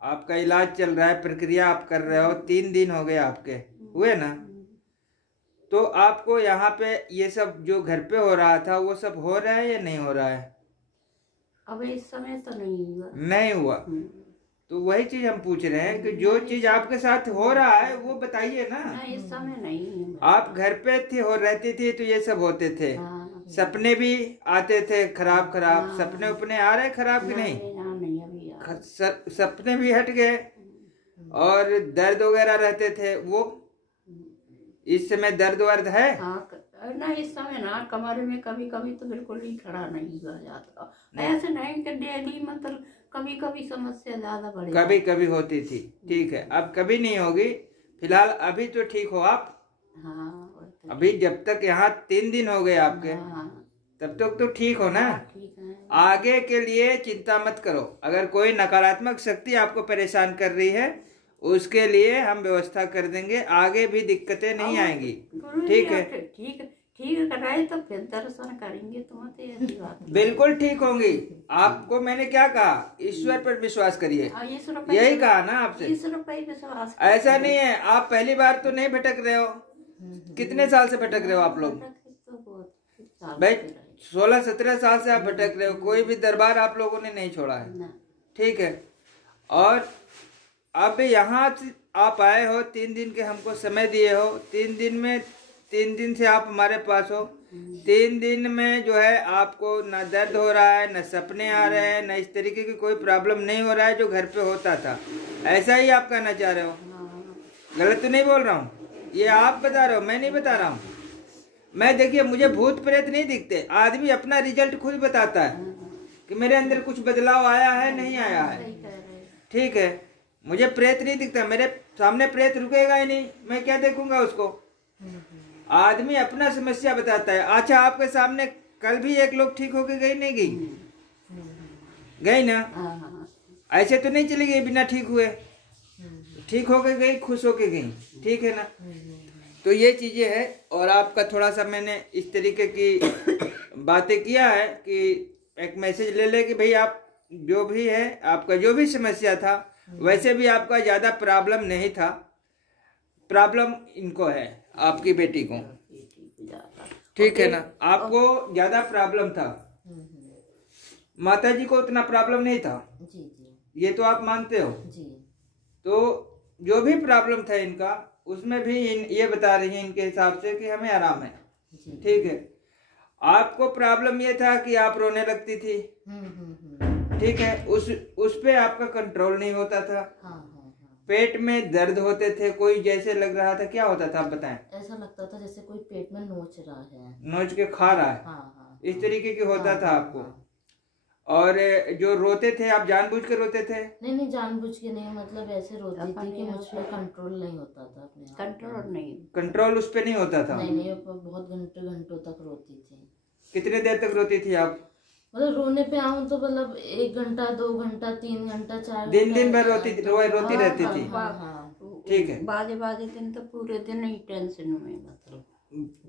आपका इलाज चल रहा है, प्रक्रिया आप कर रहे हो, 3 दिन हो गए आपके हुए ना, तो आपको यहाँ पे ये सब जो घर पे हो रहा था वो सब हो रहा है या नहीं हो रहा है? अब इस समय तो नहीं हुआ। नहीं हुआ, तो वही चीज हम पूछ रहे हैं कि जो चीज आपके साथ हो रहा है वो बताइए ना। इस समय नहीं। आप घर पे थी और रहती थी तो ये सब होते थे। सपने भी आते थे खराब, सपने उपने आ रहे खराब की नहीं? सपने भी हट गए और दर्द वगैरह रहते थे वो, इस समय दर्द वर्द है? ना, इस समय ना, कमर में कभी कभी तो बिल्कुल ही खड़ा नहीं हुआ जाता। ऐसे नहीं कि डेली, मतलब कभी कभी समस्या ज्यादा बढ़, कभी कभी होती थी। ठीक है, अब कभी नहीं होगी फिलहाल। अभी तो ठीक हो आप? हाँ, अभी जब तक यहाँ 3 दिन हो गए आपके, तब तक तो ठीक हो ना? ठीक है। आगे के लिए चिंता मत करो। अगर कोई नकारात्मक शक्ति आपको परेशान कर रही है, उसके लिए हम व्यवस्था कर देंगे, आगे भी दिक्कतें नहीं आएंगी। ठीक है, ठीक कराए तो फिर दर्शन करेंगे तुम्हारे, ऐसी बात। बिल्कुल ठीक होंगी। आपको मैंने क्या कहा? ईश्वर पर विश्वास करिए, यही कहा ना आपसे। ईश्वर पर विश्वास, ऐसा नहीं है आप पहली बार तो नहीं भटक रहे हो। कितने साल से भटक रहे हो आप लोग? तो भाई 16-17 साल से आप भटक रहे हो, कोई भी दरबार आप लोगों ने नहीं छोड़ा है, ना। ठीक है। और अब यहाँ आप आए हो, 3 दिन के हमको समय दिए हो, 3 दिन से आप हमारे पास हो। 3 दिन में जो है आपको ना दर्द हो रहा है, ना सपने आ रहे हैं, ना इस तरीके की कोई प्रॉब्लम नहीं हो रहा है जो घर पे होता था। ऐसा ही आप कहना चाह रहे हो? गलत तो नहीं बोल रहा हूँ? ये आप बता रहे हो, मैं नहीं बता रहा हूँ। मैं देखिए, मुझे भूत प्रेत नहीं दिखते, आदमी अपना रिजल्ट खुद बताता है कि मेरे अंदर कुछ बदलाव आया है नहीं आया है, ठीक है। मुझे प्रेत नहीं दिखता, मेरे सामने प्रेत रुकेगा ही नहीं, मैं क्या देखूंगा उसको। आदमी अपना समस्या बताता है। अच्छा, आपके सामने कल भी एक लोग ठीक होके गई नहीं गई? गई ना? ऐसे तो नहीं चली गई बिना ठीक हुए, ठीक होके गई, खुश होके गई, ठीक है ना। तो ये चीजें है। और आपका थोड़ा सा मैंने इस तरीके की बातें किया है कि एक मैसेज ले ले कि भाई आप जो भी है, आपका जो भी समस्या था, वैसे भी आपका ज्यादा प्रॉब्लम नहीं था, प्रॉब्लम इनको है, आपकी बेटी को, ठीक है ना। आपको ज्यादा प्रॉब्लम था, माता जी को उतना प्रॉब्लम नहीं था, ये तो आप मानते हो। तो जो भी प्रॉब्लम था इनका, उसमें भी ये बता रही है इनके हिसाब से कि हमें आराम है, ठीक है। आपको प्रॉब्लम ये था कि आप रोने लगती थी, ठीक है, उस पे आपका कंट्रोल नहीं होता था। पेट में दर्द होते थे, कोई जैसे लग रहा था, क्या होता था आप बताएं? ऐसा लगता था जैसे कोई पेट में नोच रहा है, नोच के खा रहा है, इस तरीके की होता था आपको। और जो रोते थे, आप जानबूझ के रोते थे? नहीं, जानबूझ के नहीं, मतलब ऐसे रोती थी कि मुझ पे कंट्रोल नहीं होता था, अपने कंट्रोल नहीं, कंट्रोल उस पे नहीं होता था। नहीं, बहुत घंटों तक रोती थी। कितने देर तक रोती थी आप? मतलब रोने पे आऊं तो मतलब 1 घंटा, 2 घंटा, 3 घंटा, 4 दिन भर रोती रहती थी, ठीक है। बाजे दिन तो पूरे दिन ही टेंशन में, मतलब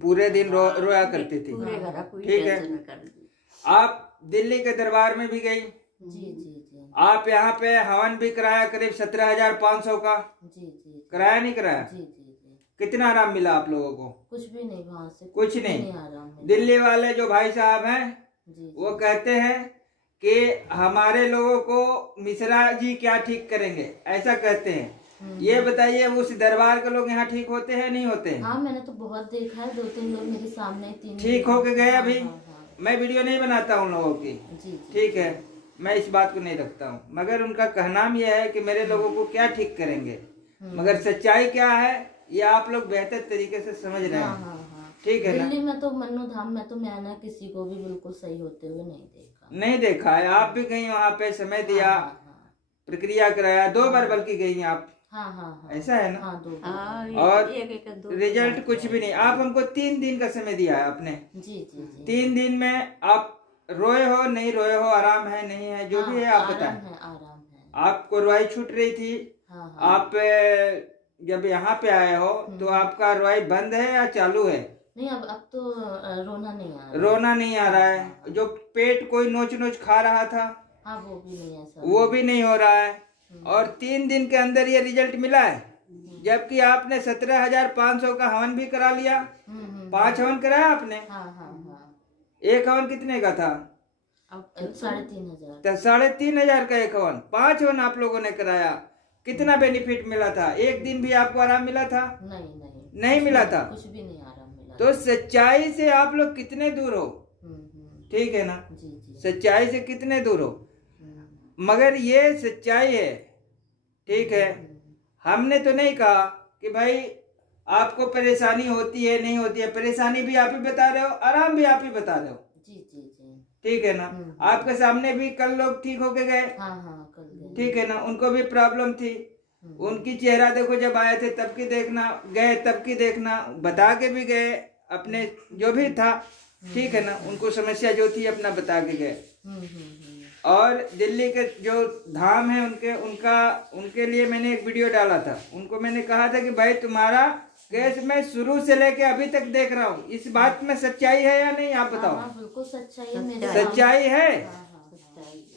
पूरे दिन रोया करती थी, पूरे घर कोई ठीक है। टेंशन कर दी। आप दिल्ली के दरबार में भी गई? जी। आप यहाँ पे हवन भी कराया करीब 17,500 का? जी। कराया नहीं कराया? जी। कितना आराम मिला आप लोगों को? कुछ भी नहीं, वहाँ से कुछ नहीं आराम। दिल्ली वाले जो भाई साहब हैं, वो कहते हैं कि हमारे लोगों को मिश्रा जी क्या ठीक करेंगे, ऐसा कहते हैं। ये बताइए, उस दरबार के लोग यहाँ ठीक होते हैं नहीं होते हैं? हाँ, मैंने तो बहुत देखा है, 2-3 लोग मेरे सामने ठीक होके गए। अभी मैं वीडियो नहीं बनाता उन लोगों की, ठीक है, मैं इस बात को नहीं रखता हूँ, मगर उनका कहना यह है कि मेरे लोगों को क्या ठीक करेंगे, मगर सच्चाई क्या है ये आप लोग बेहतर तरीके से समझ रहे हैं, ठीक है ना। दिल्ली में तो मन्नू धाम में तो मैंने किसी को भी बिल्कुल सही होते हुए नहीं देखा है। आप भी गई वहाँ पे, समय दिया, प्रक्रिया कराया, 2 बार बल्कि गई आप। हाँ, ऐसा है ना। 2 बार। और रिजल्ट कुछ भी नहीं। आप हमको 3 दिन का समय दिया है आपने। जी। 3 दिन में आप रोए हो नहीं रोए हो, आराम है नहीं है, जो भी है आप बताएं। आराम है। आपको रुआई छूट रही थी, आप जब यहाँ पे आए हो तो आपका रुआई बंद है या चालू है? नहीं, अब तो रोना नहीं आ रहा। रोना नहीं आ रहा है। जो पेट कोई नोच खा रहा था, वो भी नहीं, ऐसा वो भी नहीं हो रहा है। और 3 दिन के अंदर ये रिजल्ट मिला है, जबकि आपने 17,500 का हवन भी करा लिया। 5 हवन कराया आपने। एक हवन कितने का था? 3,500। तो 3,500 का एक हवन, 5 हवन आप लोगों ने कराया। कितना बेनिफिट मिला था? एक दिन भी आपको आराम मिला था? नहीं मिला था, कुछ भी नहीं आराम मिला। तो सच्चाई से आप लोग कितने दूर हो, ठीक है ना। सच्चाई से कितने दूर हो, मगर ये सच्चाई है, ठीक है। हमने तो नहीं कहा कि भाई आपको परेशानी होती है नहीं होती है, परेशानी भी आप ही बता रहे हो, आराम भी आप ही बता रहे हो, ठीक है ना। आपके सामने भी कल लोग ठीक होके गए, ठीक है ना, उनको भी प्रॉब्लम थी, उनकी चेहरा देखो, जब आए थे तब की देखना, गए तब की देखना, बता के भी गए अपने जो भी था, ठीक है ना, उनको समस्या जो थी अपना बता के गए। और दिल्ली के जो धाम है उनके लिए मैंने एक वीडियो डाला था। उनको मैंने कहा था कि भाई तुम्हारा केस मैं शुरू से लेके अभी तक देख रहा हूँ, इस बात में सच्चाई है या नहीं, आप बताओ। बिल्कुल सच्चाई है। सच्चाई है।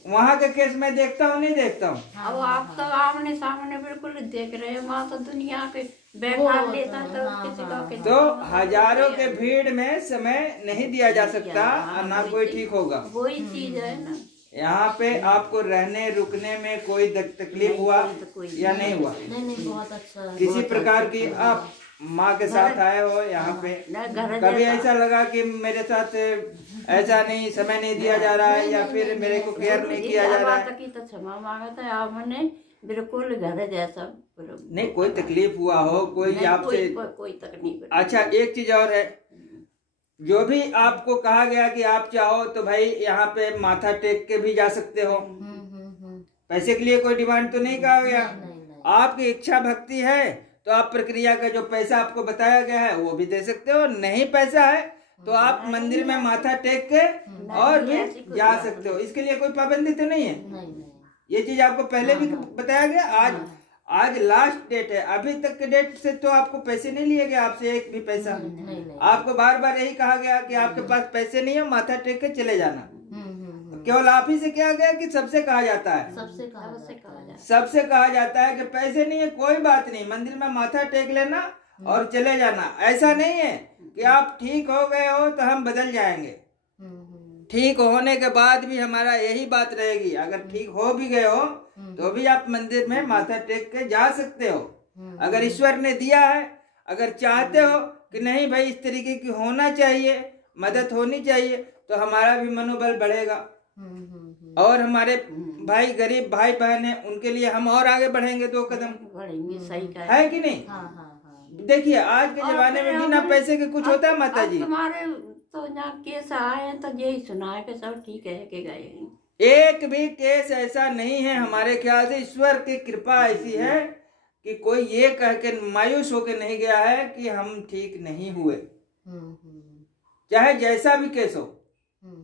वहाँ के केस मैं देखता हूँ नहीं देखता हूँ। अब आप तो आमने सामने बिल्कुल देख रहे हैं, वहाँ तो दुनिया के बैठा लेता है तो किसी का किसी तो हजारों के भीड़ में समय नहीं दिया जा सकता और ना कोई ठीक होगा। वही चीज है ना। यहाँ पे आपको रहने रुकने में कोई तकलीफ हुआ या नहीं हुआ? नहीं, बहुत अच्छा। किसी प्रकार की आप माँ के साथ आए हो यहाँ पे, कभी ऐसा लगा कि मेरे साथ ऐसा नहीं, समय नहीं दिया जा रहा है या फिर मेरे को केयर नहीं किया जा रहा है? तो क्षमा मांगा था आपने, बिल्कुल घर जैसा नहीं कोई तकलीफ हुआ हो, कोई आपसे कोई तकलीफ। अच्छा एक चीज और है, जो भी आपको कहा गया कि आप चाहो तो भाई यहाँ पे माथा टेक के भी जा सकते हो, पैसे के लिए कोई डिमांड तो नहीं कहा गया। आपकी इच्छा भक्ति है तो आप प्रक्रिया का जो पैसा आपको बताया गया है वो भी दे सकते हो, नहीं पैसा है तो आप मंदिर में माथा टेक के और भी जा सकते हो, इसके लिए कोई पाबंदी तो नहीं है। ये चीज आपको पहले भी बताया गया। आज लास्ट डेट है, अभी तक के डेट से तो आपको पैसे नहीं लिए गए आपसे एक भी पैसा। आपको बार बार यही कहा गया कि आपके पास पैसे नहीं है, माथा टेक के चले जाना। केवल आप ही से क्या गया कि सबसे कहा जाता है, सबसे कहा जाता है कि पैसे नहीं है कोई बात नहीं, मंदिर में माथा टेक लेना और चले जाना। ऐसा नहीं है कि आप ठीक हो गए हो तो हम बदल जाएंगे, ठीक होने के बाद भी हमारा यही बात रहेगी। अगर ठीक हो भी गए हो तो भी आप मंदिर में माथा टेक के जा सकते हो। अगर ईश्वर ने दिया है, अगर चाहते हो कि नहीं भाई इस तरीके की होना चाहिए, मदद होनी चाहिए, तो हमारा भी मनोबल बढ़ेगा और हमारे भाई गरीब भाई बहन है उनके लिए हम और आगे बढ़ेंगे 2 कदम बढ़ेंगे। सही है कि नहीं? देखिए आज के जमाने में बिना पैसे के कुछ होता है माता जी? तुम्हारे तो जहाँ केस आए तो यही सुना है कि सब ठीक है कि गए, एक भी केस ऐसा नहीं है हमारे ख्याल से। ईश्वर की कृपा ऐसी है कि कोई ये कह के मायूस होके नहीं गया है कि हम ठीक नहीं हुए, चाहे जैसा भी केस हो।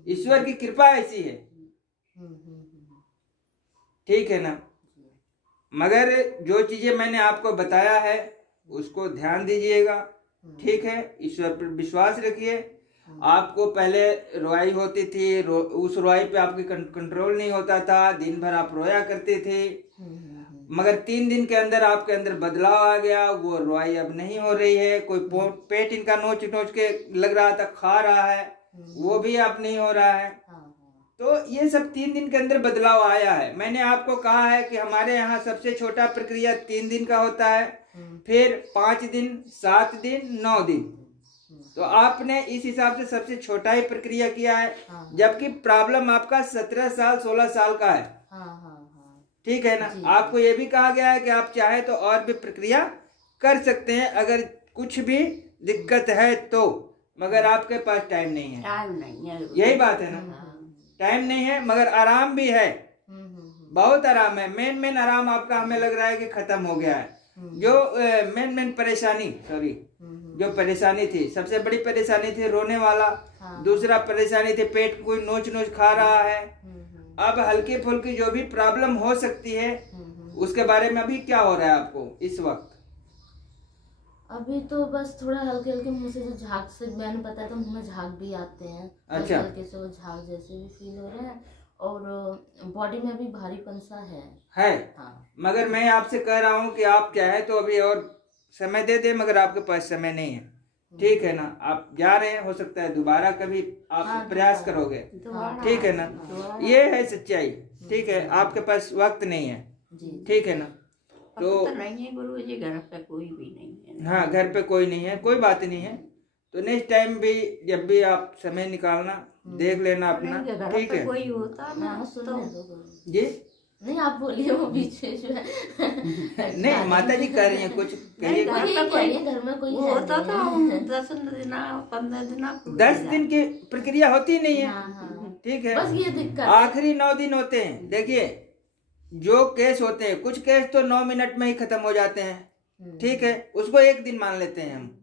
ईश्वर की कृपा ऐसी है, ठीक है ना? मगर जो चीजें मैंने आपको बताया है उसको ध्यान दीजिएगा, ठीक है? ईश्वर पर विश्वास रखिए। आपको पहले रोआई होती थी, उस रोआई पे आपकी कंट्रोल नहीं होता था, दिन भर आप रोया करते थे, मगर 3 दिन के अंदर आपके अंदर बदलाव आ गया। वो रोआई अब नहीं हो रही है, कोई पेट इनका नोच नोच के लग रहा था, खा रहा है, वो भी अब नहीं हो रहा है। तो ये सब 3 दिन के अंदर बदलाव आया है। मैंने आपको कहा है कि हमारे यहाँ सबसे छोटा प्रक्रिया 3 दिन का होता है, फिर 5 दिन, 7 दिन, 9 दिन। तो आपने इस हिसाब से सबसे छोटा ही प्रक्रिया किया है, जबकि प्रॉब्लम आपका 17 साल 16 साल का है, ठीक है ना? आपको ये भी कहा गया है कि आप चाहे तो और भी प्रक्रिया कर सकते हैं अगर कुछ भी दिक्कत है तो, मगर आपके पास टाइम नहीं है। टाइम नहीं है, यही बात है ना? टाइम नहीं है मगर आराम भी है, बहुत आराम है। मेन आराम आपका हमें लग रहा है कि खत्म हो गया है। जो मेन परेशानी, सॉरी, जो परेशानी थी, सबसे बड़ी परेशानी थी रोने वाला, दूसरा परेशानी थी पेट कोई नोच नोच खा रहा है। अब हल्की फुल्की जो भी प्रॉब्लम हो सकती है उसके बारे में अभी क्या हो रहा है आपको इस वक्त? अभी तो बस थोड़ा हल्के हल्के मुंह से जो झाग से मैंने बताया था, मुंह में झाग भी आते हैं। अच्छा। हल्के से वो झाग जैसे भी फील हो रहे हैं और बॉडी में भी भारीपन सा है। हाँ। मगर मैं आपसे कह रहा हूँ कि आप चाहे तो अभी और समय दे दे, मगर आपके पास समय नहीं है, ठीक है ना? आप जा रहे हैं, हो सकता है दोबारा कभी आप प्रयास करोगे, ठीक है ना? ये है सच्चाई, ठीक है? आपके पास वक्त नहीं है, ठीक है ना? तो नहीं है गुरु जी, घर पे कोई भी नहीं है। हाँ, घर पे कोई नहीं है, कोई बात नहीं है। तो नेक्स्ट टाइम भी जब भी आप समय निकालना, देख लेना अपना, ठीक है? कोई होता ना तो जी नहीं, आप बोलिए, वो पीछे जो है नहीं माता जी कह रही हैं कुछ, कहिए। घर में कोई होता था 10 दिन 15 दिन 10 दिन की प्रक्रिया होती नहीं है, ठीक है? बस ये दिक्कत, आखिरी 9 दिन होते हैं। देखिए जो केस होते हैं, कुछ केस तो 9 मिनट में ही खत्म हो जाते हैं, ठीक है? उसको 1 दिन मान लेते हैं हम।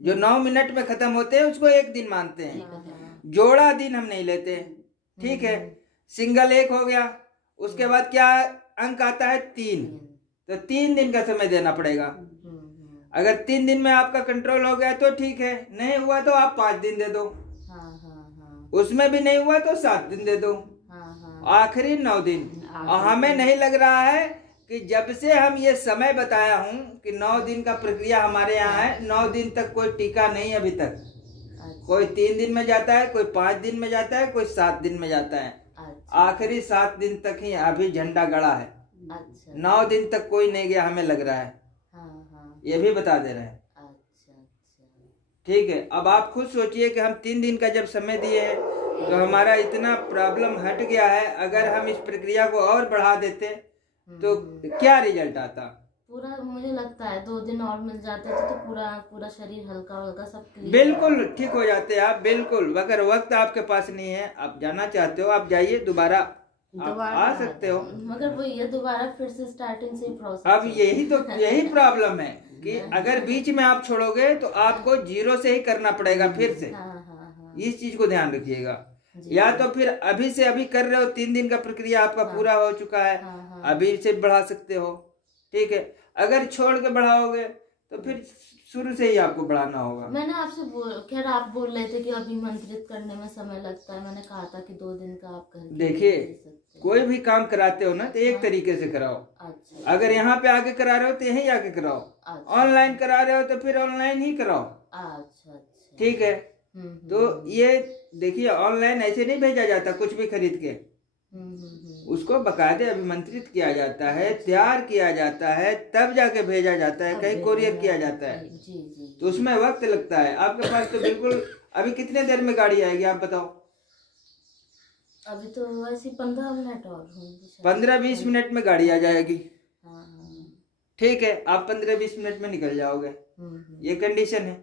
जो 9 मिनट में खत्म होते हैं उसको 1 दिन मानते हैं, जोड़ा दिन हम नहीं लेते, ठीक है? सिंगल 1 हो गया, उसके बाद क्या अंक आता है 3, तो 3 दिन का समय देना पड़ेगा। अगर 3 दिन में आपका कंट्रोल हो गया तो ठीक है, नहीं हुआ तो आप 5 दिन दे दो, उसमें भी नहीं हुआ तो 7 दिन दे दो, आखिरी 9 दिन। और हमें नहीं लग रहा है कि जब से हम ये समय बताया हूँ कि 9 दिन का प्रक्रिया हमारे यहाँ है, 9 दिन तक कोई टीका नहीं अभी तक। कोई 3 दिन में जाता है, कोई 5 दिन में जाता है, कोई 7 दिन में जाता है। आखिरी 7 दिन तक ही अभी झंडा गड़ा है। 9 दिन तक कोई नहीं गया, हमें लग रहा है। ये भी बता दे रहे हैं। ठीक है, अब आप खुद सोचिए कि हम 3 दिन का जब समय दिए हैं तो हमारा इतना प्रॉब्लम हट गया है। अगर हम इस प्रक्रिया को और बढ़ा देते तो क्या रिजल्ट आता? पूरा मुझे लगता है 2 दिन और मिल जाते तो पूरा शरीर हल्का हल्का सब बिल्कुल ठीक हो जाते आप, बिल्कुल। अगर वक्त आपके पास नहीं है, आप जाना चाहते हो, आप जाइए, दोबारा आ सकते हो। मगर वो ये दोबारा फिर से स्टार्टिंग से प्रोसेस। अब यही प्रॉब्लम है कि अगर बीच में आप छोड़ोगे तो आपको 0 से ही करना पड़ेगा फिर से। इस चीज को ध्यान रखिएगा। या तो फिर अभी से अभी कर रहे हो, 3 दिन का प्रक्रिया आपका पूरा हो चुका है, अभी से बढ़ा सकते हो। ठीक है, अगर छोड़ के बढ़ाओगे तो फिर शुरू से ही आपको बढ़ाना होगा। मैंने आपसे खैर आप बोल रहे थे कि अभिमंत्रित करने में समय लगता है, मैंने कहा था कि 2 दिन का आप कर देखिए, कोई भी काम कराते हो ना तो एक तरीके से कराओ। अच्छा। अगर यहाँ पे आके करा रहे हो तो यहीं आके कराओ। अच्छा। ऑनलाइन करा रहे हो तो फिर ऑनलाइन ही कराओ। अच्छा। ठीक है, तो ये देखिए, ऑनलाइन ऐसे नहीं भेजा जाता कुछ भी खरीद के। उसको बकायदे अभिमंत्रित किया जाता है, तैयार किया जाता है, तब जाके भेजा जाता है, कहीं कोरियर किया जाता है। तो उसमें वक्त लगता है। आपके पास तो बिल्कुल अभी कितने देर में गाड़ी आएगी आप बताओ? अभी तो वैसे 15 मिनट और 15-20 मिनट में गाड़ी आ जाएगी। ठीक है, आप 15-20 मिनट में निकल जाओगे, ये कंडीशन है।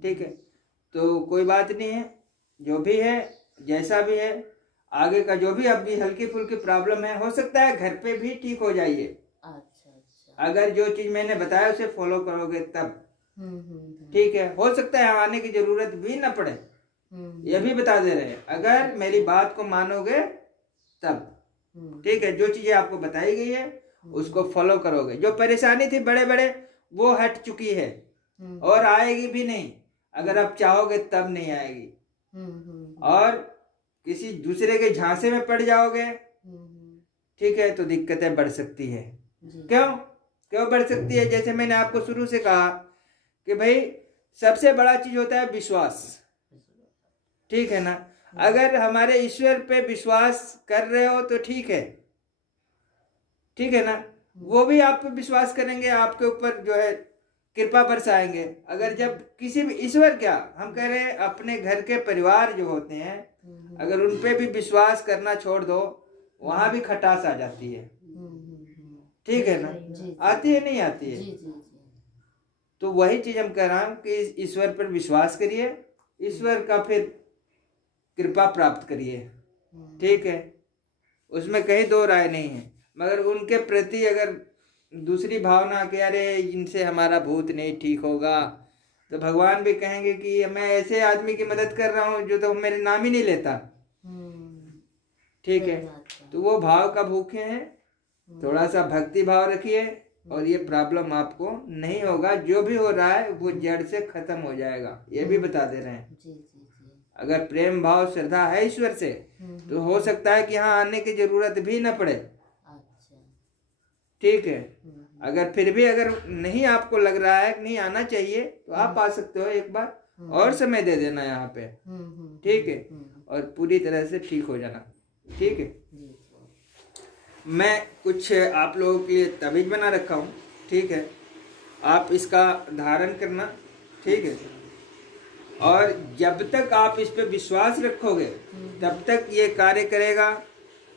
ठीक है, तो कोई बात नहीं है, जो भी है जैसा भी है, आगे का जो भी अभी हल्की फुल्की प्रॉब्लम है, हो सकता है घर पे भी ठीक हो जाइए। अच्छा। अगर जो चीज मैंने बताया उसे फॉलो करोगे तब। ठीक है, हो सकता है आने की जरूरत भी न पड़े, ये भी बता दे रहे हैं, अगर मेरी बात को मानोगे तब। ठीक है, जो चीजें आपको बताई गई है उसको फॉलो करोगे। जो परेशानी थी बड़े बड़े वो हट चुकी है और आएगी भी नहीं। अगर आप चाहोगे तब नहीं आएगी। और किसी दूसरे के झांसे में पड़ जाओगे, ठीक है, तो दिक्कतें बढ़ सकती है। क्यों बढ़ सकती है? जैसे मैंने आपको शुरू से कहा कि भाई सबसे बड़ा चीज होता है विश्वास। ठीक है ना? अगर हमारे ईश्वर पे विश्वास कर रहे हो तो ठीक है, ठीक है ना? वो भी आप पे विश्वास करेंगे, आपके ऊपर जो है कृपा बरसाएंगे। अगर जब किसी भी ईश्वर क्या हम कह रहे हैं, अपने घर के परिवार जो होते हैं, अगर उन पे भी विश्वास करना छोड़ दो, वहां भी खटास आ जाती है। ठीक है ना? आती है नहीं आती है? तो वही चीज हम कह रहा हूं कि ईश्वर पर विश्वास करिए, ईश्वर का फिर कृपा प्राप्त करिए। ठीक है, उसमें कहीं दो राय नहीं है। मगर उनके प्रति अगर दूसरी भावना कि अरे इनसे हमारा भूत नहीं ठीक होगा, तो भगवान भी कहेंगे कि मैं ऐसे आदमी की मदद कर रहा हूँ जो तो मेरे नाम ही नहीं लेता। ठीक है, तो वो भाव का भूखे हैं। थोड़ा सा भक्ति भाव रखिए और ये प्रॉब्लम आपको नहीं होगा। जो भी हो रहा है वो जड़ से खत्म हो जाएगा, ये भी बता दे रहे हैं। अगर प्रेम भाव श्रद्धा है ईश्वर से तो हो सकता है कि यहाँ आने की जरूरत भी न पड़े। ठीक है, अगर फिर भी अगर नहीं आपको लग रहा है कि नहीं आना चाहिए तो आप आ सकते हो, एक बार और समय दे देना यहाँ पे। ठीक है, और पूरी तरह से ठीक हो जाना। ठीक है, मैं कुछ आप लोगों के लिए तबीज बना रखा हूँ। ठीक है, आप इसका धारण करना। ठीक है, और जब तक आप इस पे विश्वास रखोगे तब तक ये कार्य करेगा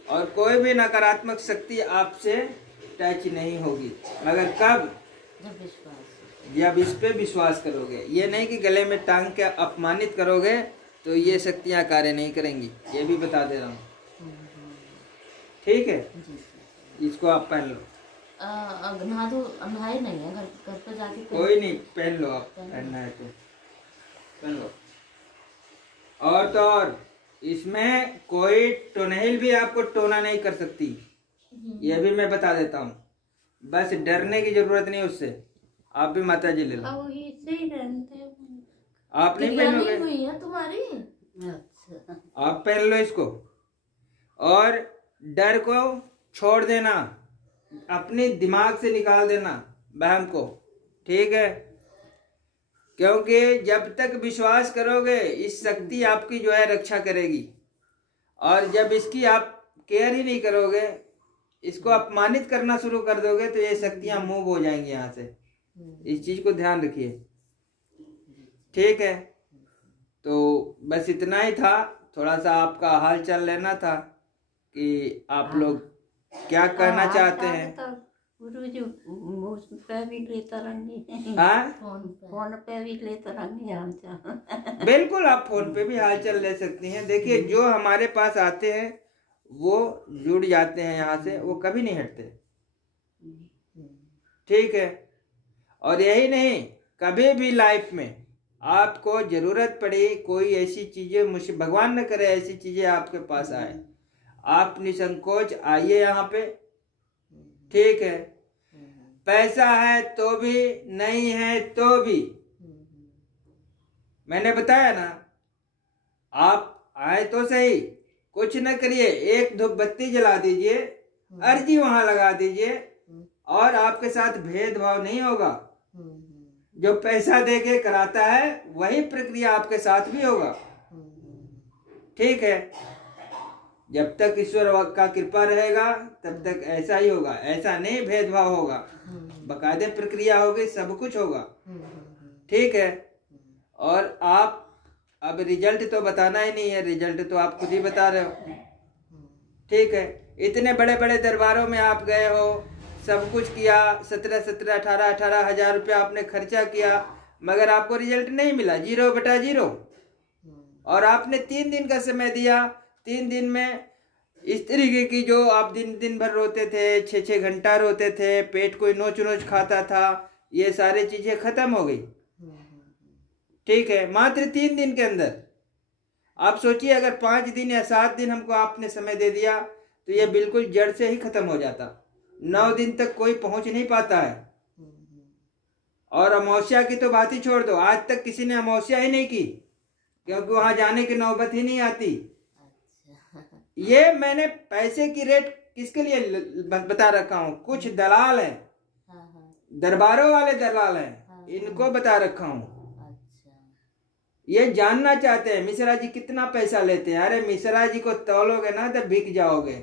और कोई भी नकारात्मक शक्ति आपसे टच नहीं होगी। मगर कब? जब इस पे विश्वास करोगे। ये नहीं कि गले में टांग के अपमानित करोगे तो ये शक्तियां कार्य नहीं करेंगी, ये भी बता दे रहा हूँ। ठीक है, इसको आप पहन लो। नहा तो नहाए नहीं है, घर पर जाके कोई नहीं, पहन लो। आप पहनना है तो पहन लो। और तो और इसमें कोई टोनहिल भी आपको टोना नहीं कर सकती, ये भी मैं बता देता हूँ। बस डरने की जरूरत नहीं उससे। आप भी माता जी ले लो। आप नहीं पहनोगे? हुई है तुम्हारी? आप पहन लो इसको। और डर को छोड़ देना, अपने दिमाग से निकाल देना वहम को, ठीक है। क्योंकि जब तक विश्वास करोगे इस शक्ति आपकी जो है रक्षा करेगी, और जब इसकी आप केयर ही नहीं करोगे, इसको अपमानित करना शुरू कर दोगे तो ये शक्तियां मूव हो जाएंगी यहाँ से। इस चीज को ध्यान रखिए, ठीक है। तो बस इतना ही था, थोड़ा सा आपका हाल चाल लेना था कि आप लोग क्या कहना चाहते हैं। गुरुजी पे भी लेता रहेंगे, हाँ फोन पे भी लेता रहेंगे हाल चाल। बिल्कुल, आप फोन पे भी हाल चाल ले सकती हैं। देखिए, जो हमारे पास आते हैं वो जुड़ जाते हैं यहाँ से, वो कभी नहीं हटते, ठीक है। और यही नहीं, कभी भी लाइफ में आपको जरूरत पड़ी कोई ऐसी चीजें, मुझे भगवान न करे ऐसी चीजें आपके पास आए, आप निसंकोच आइए यहाँ पे, ठीक है। पैसा है तो भी, नहीं है तो भी, मैंने बताया ना, आप आए तो सही, कुछ न करिए, एक धूप बत्ती जला दीजिए, अर्जी वहां लगा दीजिए, और आपके साथ भेदभाव नहीं होगा। जो पैसा दे के कराता है वही प्रक्रिया आपके साथ भी होगा, ठीक है। जब तक ईश्वर का कृपा रहेगा तब तक ऐसा ही होगा, ऐसा नहीं भेदभाव होगा, बकायदे प्रक्रिया होगी, सब कुछ होगा, ठीक है। और आप अब रिजल्ट तो बताना ही नहीं है, रिजल्ट तो आप खुद ही बता रहे हो, ठीक है। इतने बड़े बड़े दरबारों में आप गए हो, सब कुछ किया, 17 18 हजार रुपया आपने खर्चा किया, मगर आपको रिजल्ट नहीं मिला, 0/0। और आपने 3 दिन का समय दिया, 3 दिन में इस तरीके की जो आप दिन भर रोते थे, 6 घंटा रोते थे, पेट कोई नोच नोच खाता था, ये सारी चीजें खत्म हो गई, ठीक है, मात्र 3 दिन के अंदर। आप सोचिए अगर 5 दिन या 7 दिन हमको आपने समय दे दिया तो ये बिल्कुल जड़ से ही खत्म हो जाता। 9 दिन तक कोई पहुंच नहीं पाता है। और अमावस्या की तो बात ही छोड़ दो, आज तक किसी ने अमावस्या ही नहीं की, क्योंकि वहां जाने की नौबत ही नहीं आती। ये मैंने पैसे की रेट किसके लिए बता रखा हूँ, कुछ दलाल हैं, दरबारों वाले दलाल हैं, इनको बता रखा हूँ। ये जानना चाहते हैं मिश्रा जी कितना पैसा लेते हैं। अरे मिश्रा जी को तौलोगे ना तो बिक जाओगे।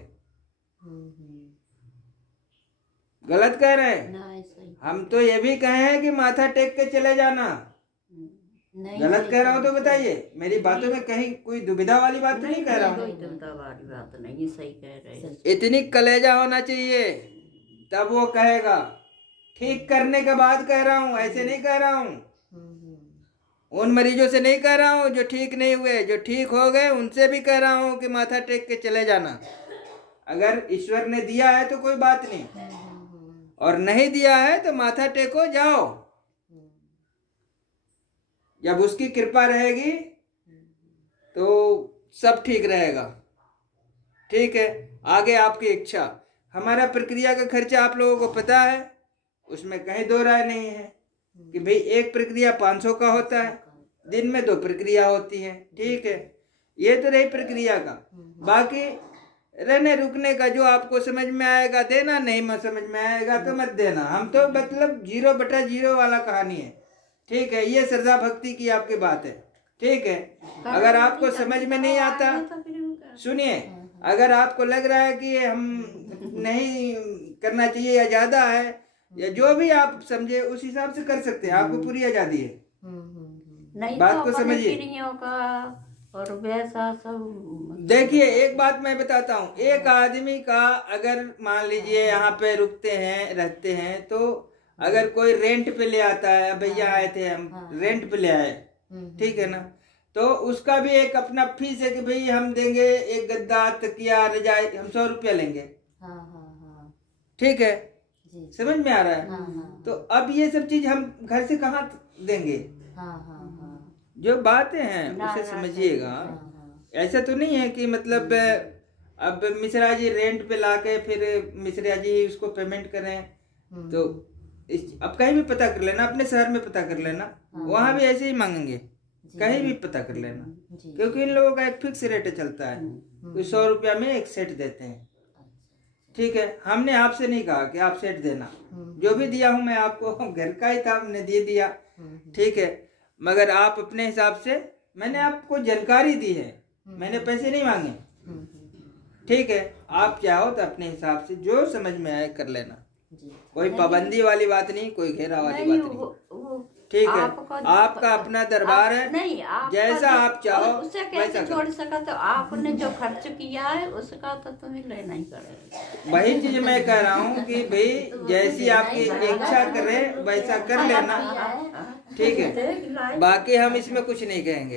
गलत कह रहे हैं? हम तो ये भी कहे हैं कि माथा टेक के चले जाना। गलत कह रहा हूँ तो बताइए, मेरी बातों में कहीं कोई दुविधा वाली बात तो नहीं कह रहा हूँ। सही कह रहे हैं। इतनी कलेजा होना चाहिए तब वो कहेगा। ठीक करने के बाद कह रहा हूँ, ऐसे नहीं कह रहा हूँ। उन मरीजों से नहीं कह रहा हूँ जो ठीक नहीं हुए, जो ठीक हो गए उनसे भी कह रहा हूँ कि माथा टेक के चले जाना। अगर ईश्वर ने दिया है तो कोई बात नहीं, और नहीं दिया है तो माथा टेको जाओ। जब उसकी कृपा रहेगी तो सब ठीक रहेगा, ठीक है। आगे आपकी इच्छा। हमारा प्रक्रिया का खर्चा आप लोगों को पता है, उसमें कहीं दो राय नहीं है कि भाई एक प्रक्रिया 500 का होता है, दिन में 2 प्रक्रिया होती है, ठीक है। ये तो रही प्रक्रिया का। बाकी रहने रुकने का जो आपको समझ में आएगा देना, नहीं समझ में आएगा तो मत देना। हम तो मतलब 0/0 वाला कहानी है, ठीक है। ये श्रद्धा भक्ति की आपकी बात है, ठीक है। अगर आपको समझ में नहीं आता, सुनिए, अगर आपको लग रहा है कि हम नहीं करना चाहिए या ज्यादा है या जो भी आप समझे उस हिसाब से कर सकते हैं, आपको पूरी आजादी है। नहीं बात तो को समझिए। और वैसा सब देखिए एक बात मैं बताता हूँ, एक आदमी का अगर मान लीजिए यहाँ पे रुकते हैं रहते हैं, तो अगर कोई रेंट पे ले आता है, भैया आए थे हम रेंट पे ले आए, ठीक है ना, तो उसका भी एक अपना फीस है कि भाई हम देंगे एक गद्दा तकिया रजाई, हम 100 रुपया लेंगे, ठीक है। समझ में आ रहा है? तो अब ये सब चीज हम घर से कहाँ देंगे? जो बातें हैं उसे समझिएगा। ऐसा तो नहीं है कि मतलब अब मिश्रा जी रेंट पे लाके फिर मिश्रा जी उसको पेमेंट करें। तो अब कहीं भी पता कर लेना, अपने शहर में पता कर लेना, वहां भी ऐसे ही मांगेंगे, कहीं भी पता कर लेना, क्योंकि इन लोगों का एक फिक्स रेट चलता है। कोई 100 रुपया में एक सेट देते हैं, ठीक है, हमने आपसे नहीं कहा कि आप सेट देना, जो भी दिया हूं मैं आपको घर का ही था, हमने दे दिया, ठीक है। मगर आप अपने हिसाब से, मैंने आपको जानकारी दी है, मैंने पैसे नहीं मांगे, ठीक है। आप चाहो तो अपने हिसाब से जो समझ में आए कर लेना, कोई पाबंदी वाली बात नहीं, कोई घेरा वाली बात नहीं, ठीक है। आपका अपना दरबार है, नहीं जैसा आप चाहो उससे कैसे छोड़ सका, तो आपने जो खर्च किया है उसका तो तुम्हें लेना ही पड़ेगा। वही चीज मैं कह रहा हूँ कि भाई जैसी आपकी इच्छा करे वैसा कर लेना, ठीक है। बाकी हम इसमें कुछ नहीं कहेंगे।